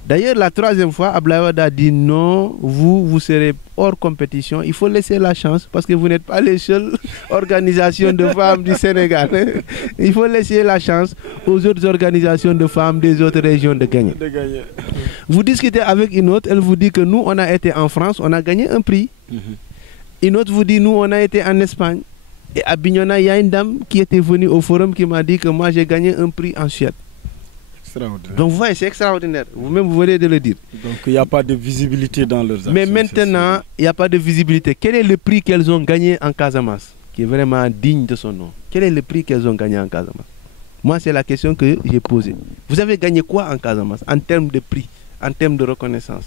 D'ailleurs, la 3e fois, Abdoulaye Wade a dit non, vous serez hors compétition. Il faut laisser la chance parce que vous n'êtes pas les seules organisations de femmes du Sénégal. Il faut laisser la chance aux autres organisations de femmes des autres régions de gagner. Vous discutez avec une autre, elle vous dit que nous, on a été en France, on a gagné un prix. Une autre vous dit, nous, on a été en Espagne. Et à Bignona, il y a une dame qui était venue au forum qui m'a dit que moi, j'ai gagné un prix en Suède. Donc vous voyez, c'est extraordinaire. Vous-même, vous venez de le dire. Donc il n'y a pas de visibilité dans leurs actions. Mais maintenant, il n'y a pas de visibilité. Quel est le prix qu'elles ont gagné en Casamance, qui est vraiment digne de son nom? Quel est le prix qu'elles ont gagné en Casamance? Moi, c'est la question que j'ai posée. Vous avez gagné quoi en Casamance en termes de prix, en termes de reconnaissance?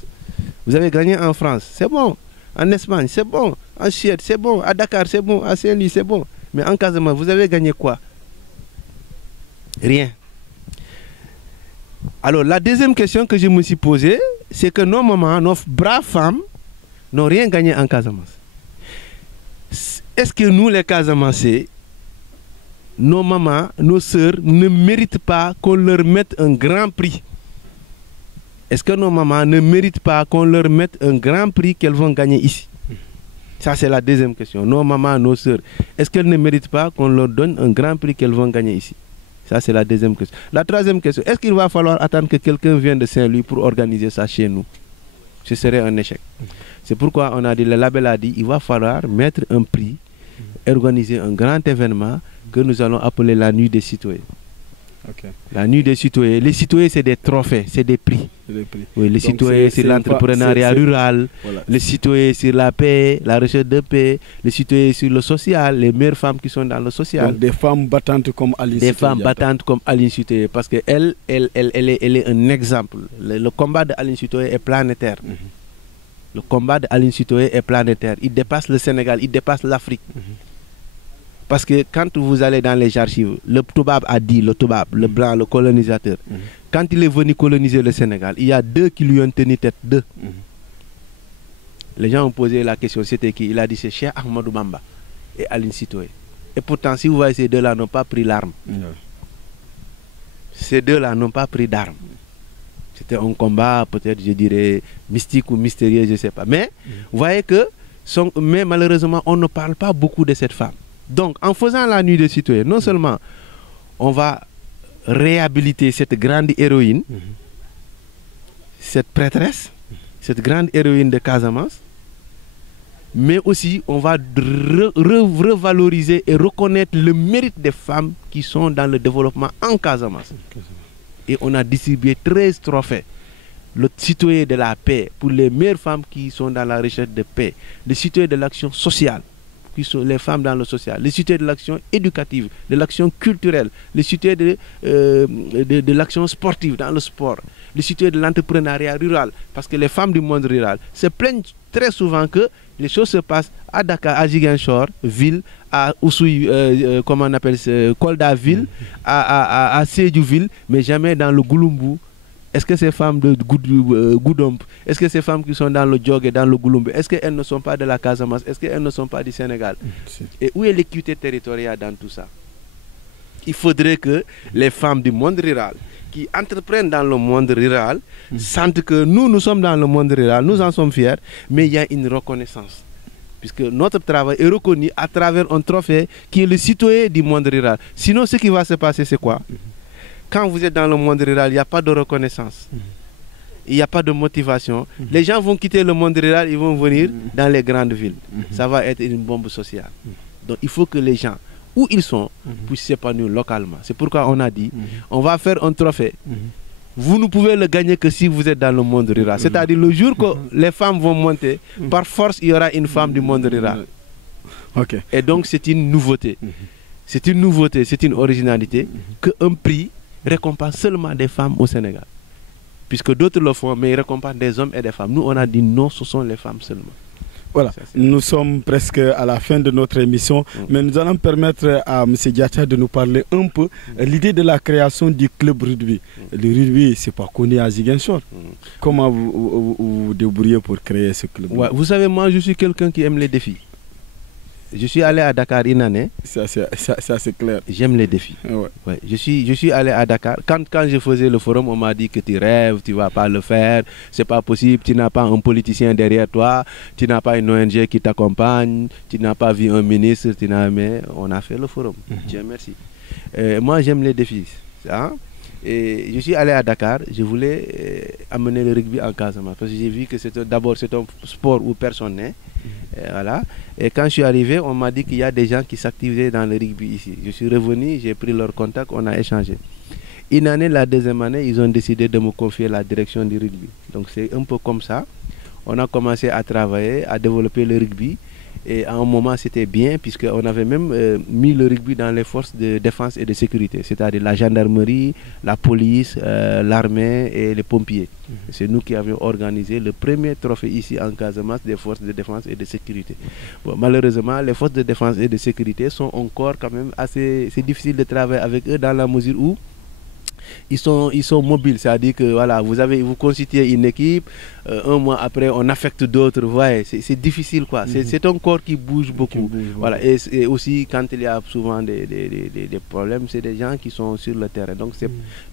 Vous avez gagné en France, c'est bon. En Espagne, c'est bon. En Suède, c'est bon. À Dakar, c'est bon. À Saint-Louis, c'est bon. Mais en Casamance, vous avez gagné quoi? Rien. Alors, la deuxième question que je me suis posée, c'est que nos mamans, nos braves femmes, n'ont rien gagné en Casamance. Est-ce que nous, les Casamancés, nos mamans, nos sœurs, ne méritent pas qu'on leur mette un grand prix? Est-ce que nos mamans ne méritent pas qu'on leur mette un grand prix qu'elles vont gagner ici? Ça, c'est la deuxième question. Nos mamans, nos sœurs, est-ce qu'elles ne méritent pas qu'on leur donne un grand prix qu'elles vont gagner ici? Ça, c'est la deuxième question. La troisième question, est-ce qu'il va falloir attendre que quelqu'un vienne de Saint-Louis pour organiser ça chez nous? Ce serait un échec. C'est pourquoi on a dit, le label a dit, il va falloir mettre un prix, organiser un grand événement que nous allons appeler la nuit des citoyens. La nuit des citoyens. Les citoyens, c'est des trophées, c'est des prix. Oui, les citoyens, c'est l'entrepreneuriat rural. Voilà. Les citoyens, c'est la paix, la recherche de paix. Les citoyens, c'est le social, les meilleures femmes qui sont dans le social. Donc, des femmes battantes comme Aline Sitoé. Des femmes battantes comme Aline Sitoé, parce qu'elle est un exemple. Le combat d'Aline Sitoé est planétaire. Le combat d'Aline Sitoé est planétaire. Il dépasse le Sénégal, il dépasse l'Afrique. Parce que quand vous allez dans les archives, le Toubab a dit, le Toubab, le blanc, le colonisateur, quand il est venu coloniser le Sénégal, il y a 2 qui lui ont tenu tête, 2. Les gens ont posé la question, c'était qui? Il a dit, c'est Cheikh Ahmadou Bamba et Aline Sitoé. Et pourtant, si vous voyez, ces 2-là n'ont pas pris l'arme. Ces 2-là n'ont pas pris d'armes. C'était un combat, peut-être, je dirais, mystique ou mystérieux, je ne sais pas. Mais vous voyez que, mais malheureusement, on ne parle pas beaucoup de cette femme. Donc, en faisant la nuit des citoyens, non seulement on va réhabiliter cette grande héroïne, cette prêtresse, cette grande héroïne de Casamance, mais aussi on va revaloriser et reconnaître le mérite des femmes qui sont dans le développement en Casamance. Et on a distribué 13 trophées. Le citoyen de la paix pour les meilleures femmes qui sont dans la recherche de paix, le citoyen de l'action sociale, qui sont les femmes dans le social, les citoyens de l'action éducative, de l'action culturelle, les citoyens de l'action sportive, dans le sport, les citoyens de l'entrepreneuriat rural, parce que les femmes du monde rural se plaignent très souvent que les choses se passent à Dakar, à Ziguinchor, ville, à Oussouy, comment on appelle ça, Kolda ville, à Sédhiou ville, mais jamais dans le Gouloumbou. Est-ce que ces femmes de Goudomp, est-ce que ces femmes qui sont dans le Djog et dans le Gouloumbé, est-ce qu'elles ne sont pas de la Casamance, est-ce qu'elles ne sont pas du Sénégal? Et où est l'équité territoriale dans tout ça? Il faudrait que les femmes du monde rural qui entreprennent dans le monde rural sentent que nous sommes dans le monde rural, nous en sommes fiers, mais il y a une reconnaissance. Puisque notre travail est reconnu à travers un trophée qui est le citoyen du monde rural. Sinon, ce qui va se passer, c'est quoi? Quand vous êtes dans le monde rural, il n'y a pas de reconnaissance. Il n'y a pas de motivation. Les gens vont quitter le monde rural, ils vont venir dans les grandes villes. Ça va être une bombe sociale. Donc il faut que les gens, où ils sont, puissent s'épanouir localement. C'est pourquoi on a dit, on va faire un trophée. Vous ne pouvez le gagner que si vous êtes dans le monde rural. C'est-à-dire le jour que les femmes vont monter, par force, il y aura une femme du monde rural. Et donc c'est une nouveauté. C'est une nouveauté, c'est une originalité qu'un prix récompense seulement des femmes au Sénégal. Puisque d'autres le font, mais ils récompensent des hommes et des femmes. Nous, on a dit non, ce sont les femmes seulement. Voilà, nous sommes presque à la fin de notre émission, mais nous allons permettre à M. Diatta de nous parler un peu de l'idée de la création du club rugby. Le rugby, c'est pas connu à Ziguinchor. Comment vous vous débrouillez pour créer ce club? Vous savez, moi, je suis quelqu'un qui aime les défis. Je suis allé à Dakar une année. Ça c'est clair. J'aime les défis. Je suis allé à Dakar. Quand je faisais le forum, on m'a dit que tu rêves, tu ne vas pas le faire, c'est pas possible, tu n'as pas un politicien derrière toi, tu n'as pas une ONG qui t'accompagne, tu n'as pas vu un ministre, mais on a fait le forum. Dieu merci. Moi, j'aime les défis. Hein? Et je suis allé à Dakar, je voulais amener le rugby en Casamance parce que j'ai vu que d'abord c'est un sport où personne n'est. Voilà. Et quand je suis arrivé, on m'a dit qu'il y a des gens qui s'activaient dans le rugby ici. Je suis revenu, j'ai pris leur contact, on a échangé. Une année, la deuxième année, ils ont décidé de me confier la direction du rugby. Donc c'est un peu comme ça. On a commencé à travailler, à développer le rugby. Et à un moment, c'était bien, puisqu'on avait même mis le rugby dans les forces de défense et de sécurité, c'est-à-dire la gendarmerie, la police, l'armée et les pompiers. C'est nous qui avions organisé le premier trophée ici en Casamance des forces de défense et de sécurité. Bon, malheureusement, les forces de défense et de sécurité sont encore quand même assez... C'est difficile de travailler avec eux dans la mesure où ils sont mobiles, c'est-à-dire que voilà, vous constituez une équipe, un mois après on affecte d'autres, ouais, c'est difficile quoi. C'est un corps qui bouge beaucoup. Voilà. Et aussi quand il y a souvent des problèmes, c'est des gens qui sont sur le terrain. Donc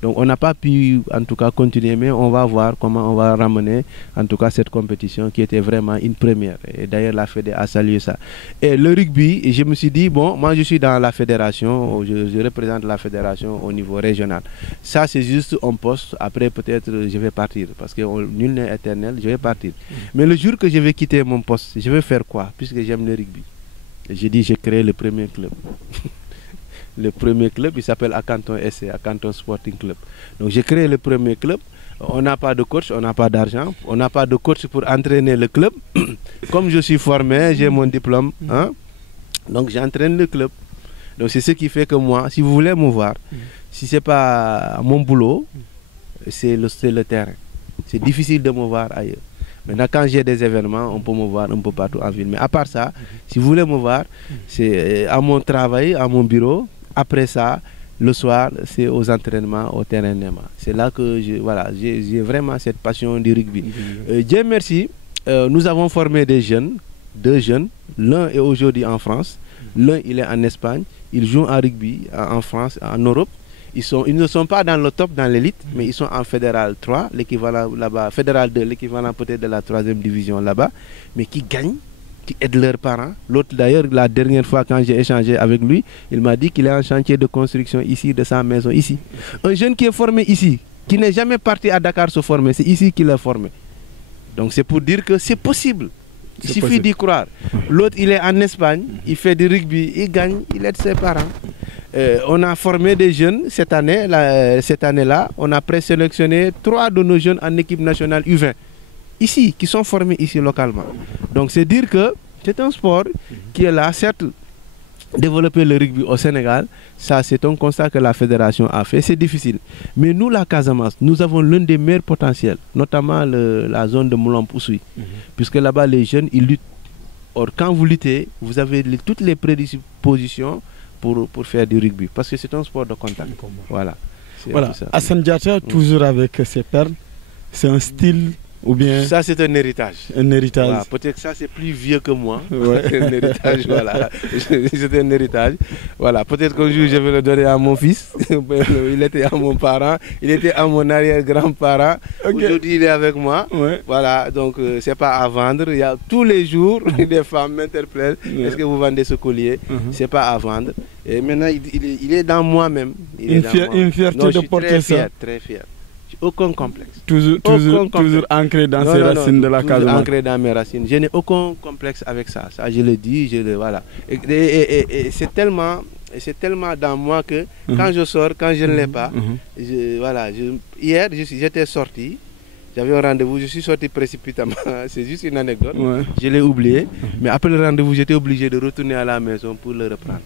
on n'a pas pu en tout cas continuer, mais on va voir comment on va ramener en tout cas cette compétition qui était vraiment une première. Et d'ailleurs la Fédé a salué ça. Et le rugby, je me suis dit, bon, moi je suis dans la fédération, je représente la fédération au niveau régional. Ça c'est juste un poste, après peut-être je vais partir, parce que nul n'est éternel, je vais partir. Mais le jour que je vais quitter mon poste, je vais faire quoi, puisque j'aime le rugby? J'ai dit, j'ai créé le premier club. Le premier club, il s'appelle Akanton SC, Akanton Sporting Club. Donc j'ai créé le premier club. On n'a pas de coach, on n'a pas d'argent, on n'a pas de coach pour entraîner le club. Comme je suis formé, j'ai mon diplôme, hein? Donc j'entraîne le club. Donc c'est ce qui fait que moi, si vous voulez me voir, si ce n'est pas mon boulot, c'est le terrain. C'est difficile de me voir ailleurs. Maintenant, quand j'ai des événements, on peut me voir un peu partout en ville. Mais à part ça, si vous voulez me voir, c'est à mon travail, à mon bureau. Après ça, le soir, c'est aux entraînements, au terrain Nema. C'est là que j'ai vraiment cette passion du rugby. Dieu merci, nous avons formé des jeunes, 2 jeunes. L'un est aujourd'hui en France, l'un il est en Espagne. Il joue en rugby en France, en Europe. Ils ne sont pas dans le top, dans l'élite, mais ils sont en fédéral 3, l'équivalent là-bas, fédéral 2, l'équivalent peut-être de la 3e division là-bas, mais qui gagnent, qui aident leurs parents. L'autre d'ailleurs, la dernière fois quand j'ai échangé avec lui, il m'a dit qu'il est en chantier de construction ici, de sa maison ici. Un jeune qui est formé ici, qui n'est jamais parti à Dakar se former, c'est ici qu'il est formé. Donc c'est pour dire que c'est possible. Il suffit d'y croire. L'autre, il est en Espagne, il fait du rugby, il gagne, il aide ses parents. On a formé des jeunes cette année-là, on a présélectionné 3 de nos jeunes en équipe nationale U20, ici, qui sont formés ici localement. Donc c'est dire que c'est un sport qui est là, certes, développer le rugby au Sénégal, ça c'est un constat que la fédération a fait, c'est difficile. Mais nous, la Casamance, nous avons l'un des meilleurs potentiels, notamment la zone de Moulin-Poussoui, puisque là-bas les jeunes, ils luttent. Or, quand vous luttez, vous avez toutes les prédispositions pour faire du rugby, parce que c'est un sport de contact. Voilà. Hassan Diatta, toujours avec ses perles, c'est un style ou bien... Ça, c'est un héritage. Un héritage. Voilà, peut-être que ça, c'est plus vieux que moi. Ouais. Un héritage, voilà. C'est un héritage. Voilà, peut-être qu'un jour, je vais le donner à mon fils. Il était à mon parent, il était à mon arrière-grand-parent. Okay. Aujourd'hui, il est avec moi. Ouais. Voilà, donc, c'est pas à vendre. Il y a tous les jours, des femmes m'interpellent. Ouais. Est-ce que vous vendez ce collier? C'est pas à vendre. Et maintenant, il est dans moi-même. Une fierté de porter ça. Très fier. Aucun complexe. Toujours ancré dans ses racines de la Casamance. Ancré dans mes racines. Je n'ai aucun complexe avec ça. Ça, je le dis, voilà. Et c'est tellement dans moi que quand je sors, quand je ne l'ai pas, hier, j'étais sorti. J'avais un rendez-vous, je suis sorti précipitamment, c'est juste une anecdote, je l'ai oublié, mais après le rendez-vous, j'étais obligé de retourner à la maison pour le reprendre.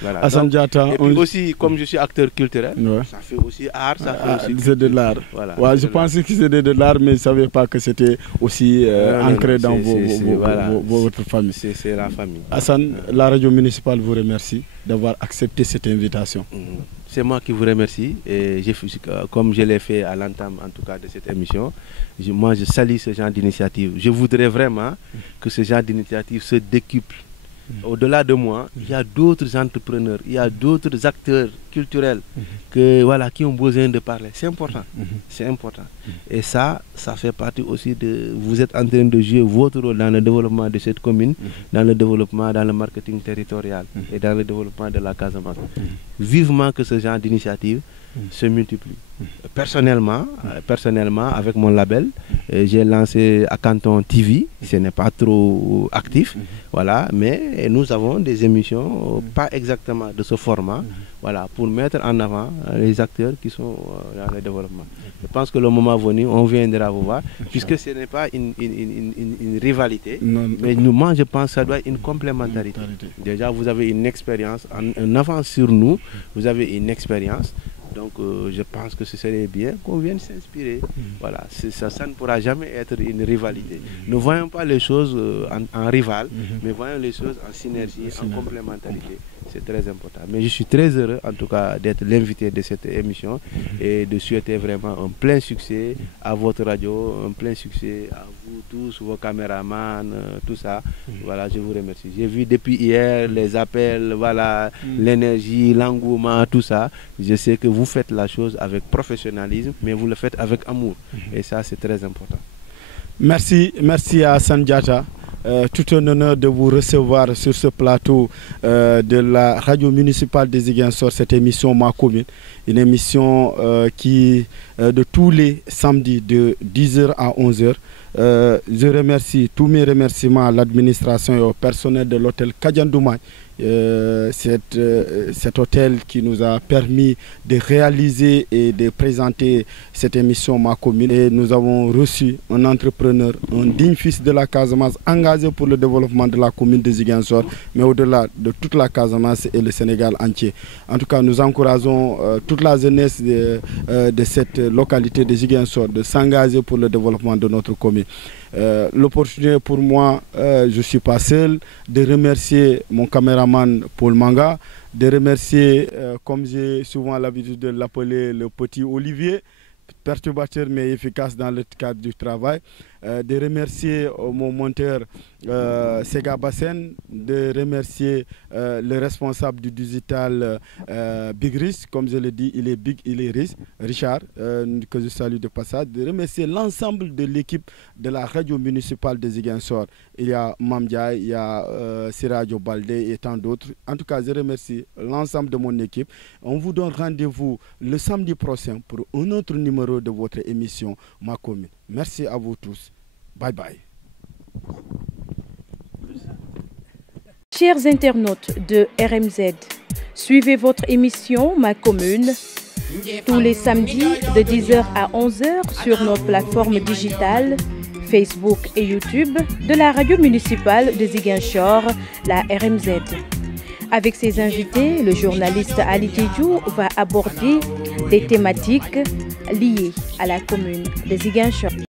Voilà. Hassan Diatta, et puis aussi, comme je suis acteur culturel, ça fait aussi art, ça fait aussi... C'est de l'art. Voilà, je pensais que c'était de l'art, mais je ne savais pas que c'était aussi ancré dans votre famille. C'est la famille. Hassan, la radio municipale vous remercie d'avoir accepté cette invitation. C'est moi qui vous remercie et comme je l'ai fait à l'entame en tout cas de cette émission, moi je salue ce genre d'initiative. Je voudrais vraiment que ce genre d'initiative se décuple. Au-delà de moi, il y a d'autres entrepreneurs, il y a d'autres acteurs culturels qui ont besoin de parler. C'est important. C'est important. Et ça fait partie aussi de... Vous êtes en train de jouer votre rôle dans le développement de cette commune, dans le développement, dans le marketing territorial et dans le développement de la Casamance. Vivement que ce genre d'initiative se multiplie. Personnellement, avec mon label, j'ai lancé à Canton TV. Ce n'est pas trop actif, voilà, mais nous avons des émissions, pas exactement de ce format, voilà, pour mettre en avant les acteurs qui sont dans le développement. Je pense que le moment venu, on viendra vous voir, puisque ce n'est pas une rivalité, mais moi je pense que ça doit être une complémentarité. Déjà, vous avez une expérience, en avance sur nous, vous avez une expérience. Donc je pense que ce serait bien qu'on vienne s'inspirer. Voilà, ça ne pourra jamais être une rivalité. Ne voyons pas les choses en rival, mais voyons les choses en synergie, en complémentarité. C'est très important. Mais je suis très heureux en tout cas d'être l'invité de cette émission et de souhaiter vraiment un plein succès à votre radio, un plein succès à vous tous, vos caméramans, tout ça. Voilà, je vous remercie. J'ai vu depuis hier les appels, voilà, l'énergie, l'engouement, tout ça. Je sais que vous faites la chose avec professionnalisme, mais vous le faites avec amour. Et ça, c'est très important. Merci à Hassan Diatta. Tout un honneur de vous recevoir sur ce plateau de la radio municipale de Ziguinchor, cette émission Ma Commune, une émission qui de tous les samedis de 10h à 11h. Je remercie tous mes remerciements à l'administration et au personnel de l'hôtel Kadiandoumane, cet hôtel qui nous a permis de réaliser et de présenter cette émission Ma Commune. Et nous avons reçu un entrepreneur, un digne fils de la Casamance, engagé pour le développement de la commune de Ziguinchor, mais au-delà de toute la Casamance et le Sénégal entier. En tout cas, nous encourageons toute la jeunesse de cette localité de Ziguinchor de s'engager pour le développement de notre commune. L'opportunité pour moi, je ne suis pas seul, de remercier mon caméraman Paul Manga, de remercier, comme j'ai souvent l'habitude de l'appeler, le petit Olivier, perturbateur mais efficace dans le cadre du travail, de remercier mon monteur Sega Bassen, de remercier le responsable du digital Big Rich, comme je l'ai dit, il est Big, il est Rich, Richard, que je salue de passage, de remercier l'ensemble de l'équipe de la radio municipale de Ziguinchor. Il y a Mamdia, il y a Siradio Baldé et tant d'autres. En tout cas, je remercie l'ensemble de mon équipe. On vous donne rendez-vous le samedi prochain pour un autre numéro de votre émission Ma Commune. Merci à vous tous. Bye bye. Chers internautes de RMZ, suivez votre émission Ma Commune tous les samedis de 10h à 11h sur nos plateformes digitales Facebook et YouTube de la radio municipale de Ziguinchor, la RMZ. Avec ses invités, le journaliste Ali Tidjou va aborder des thématiques liées à la commune de Ziguinchor.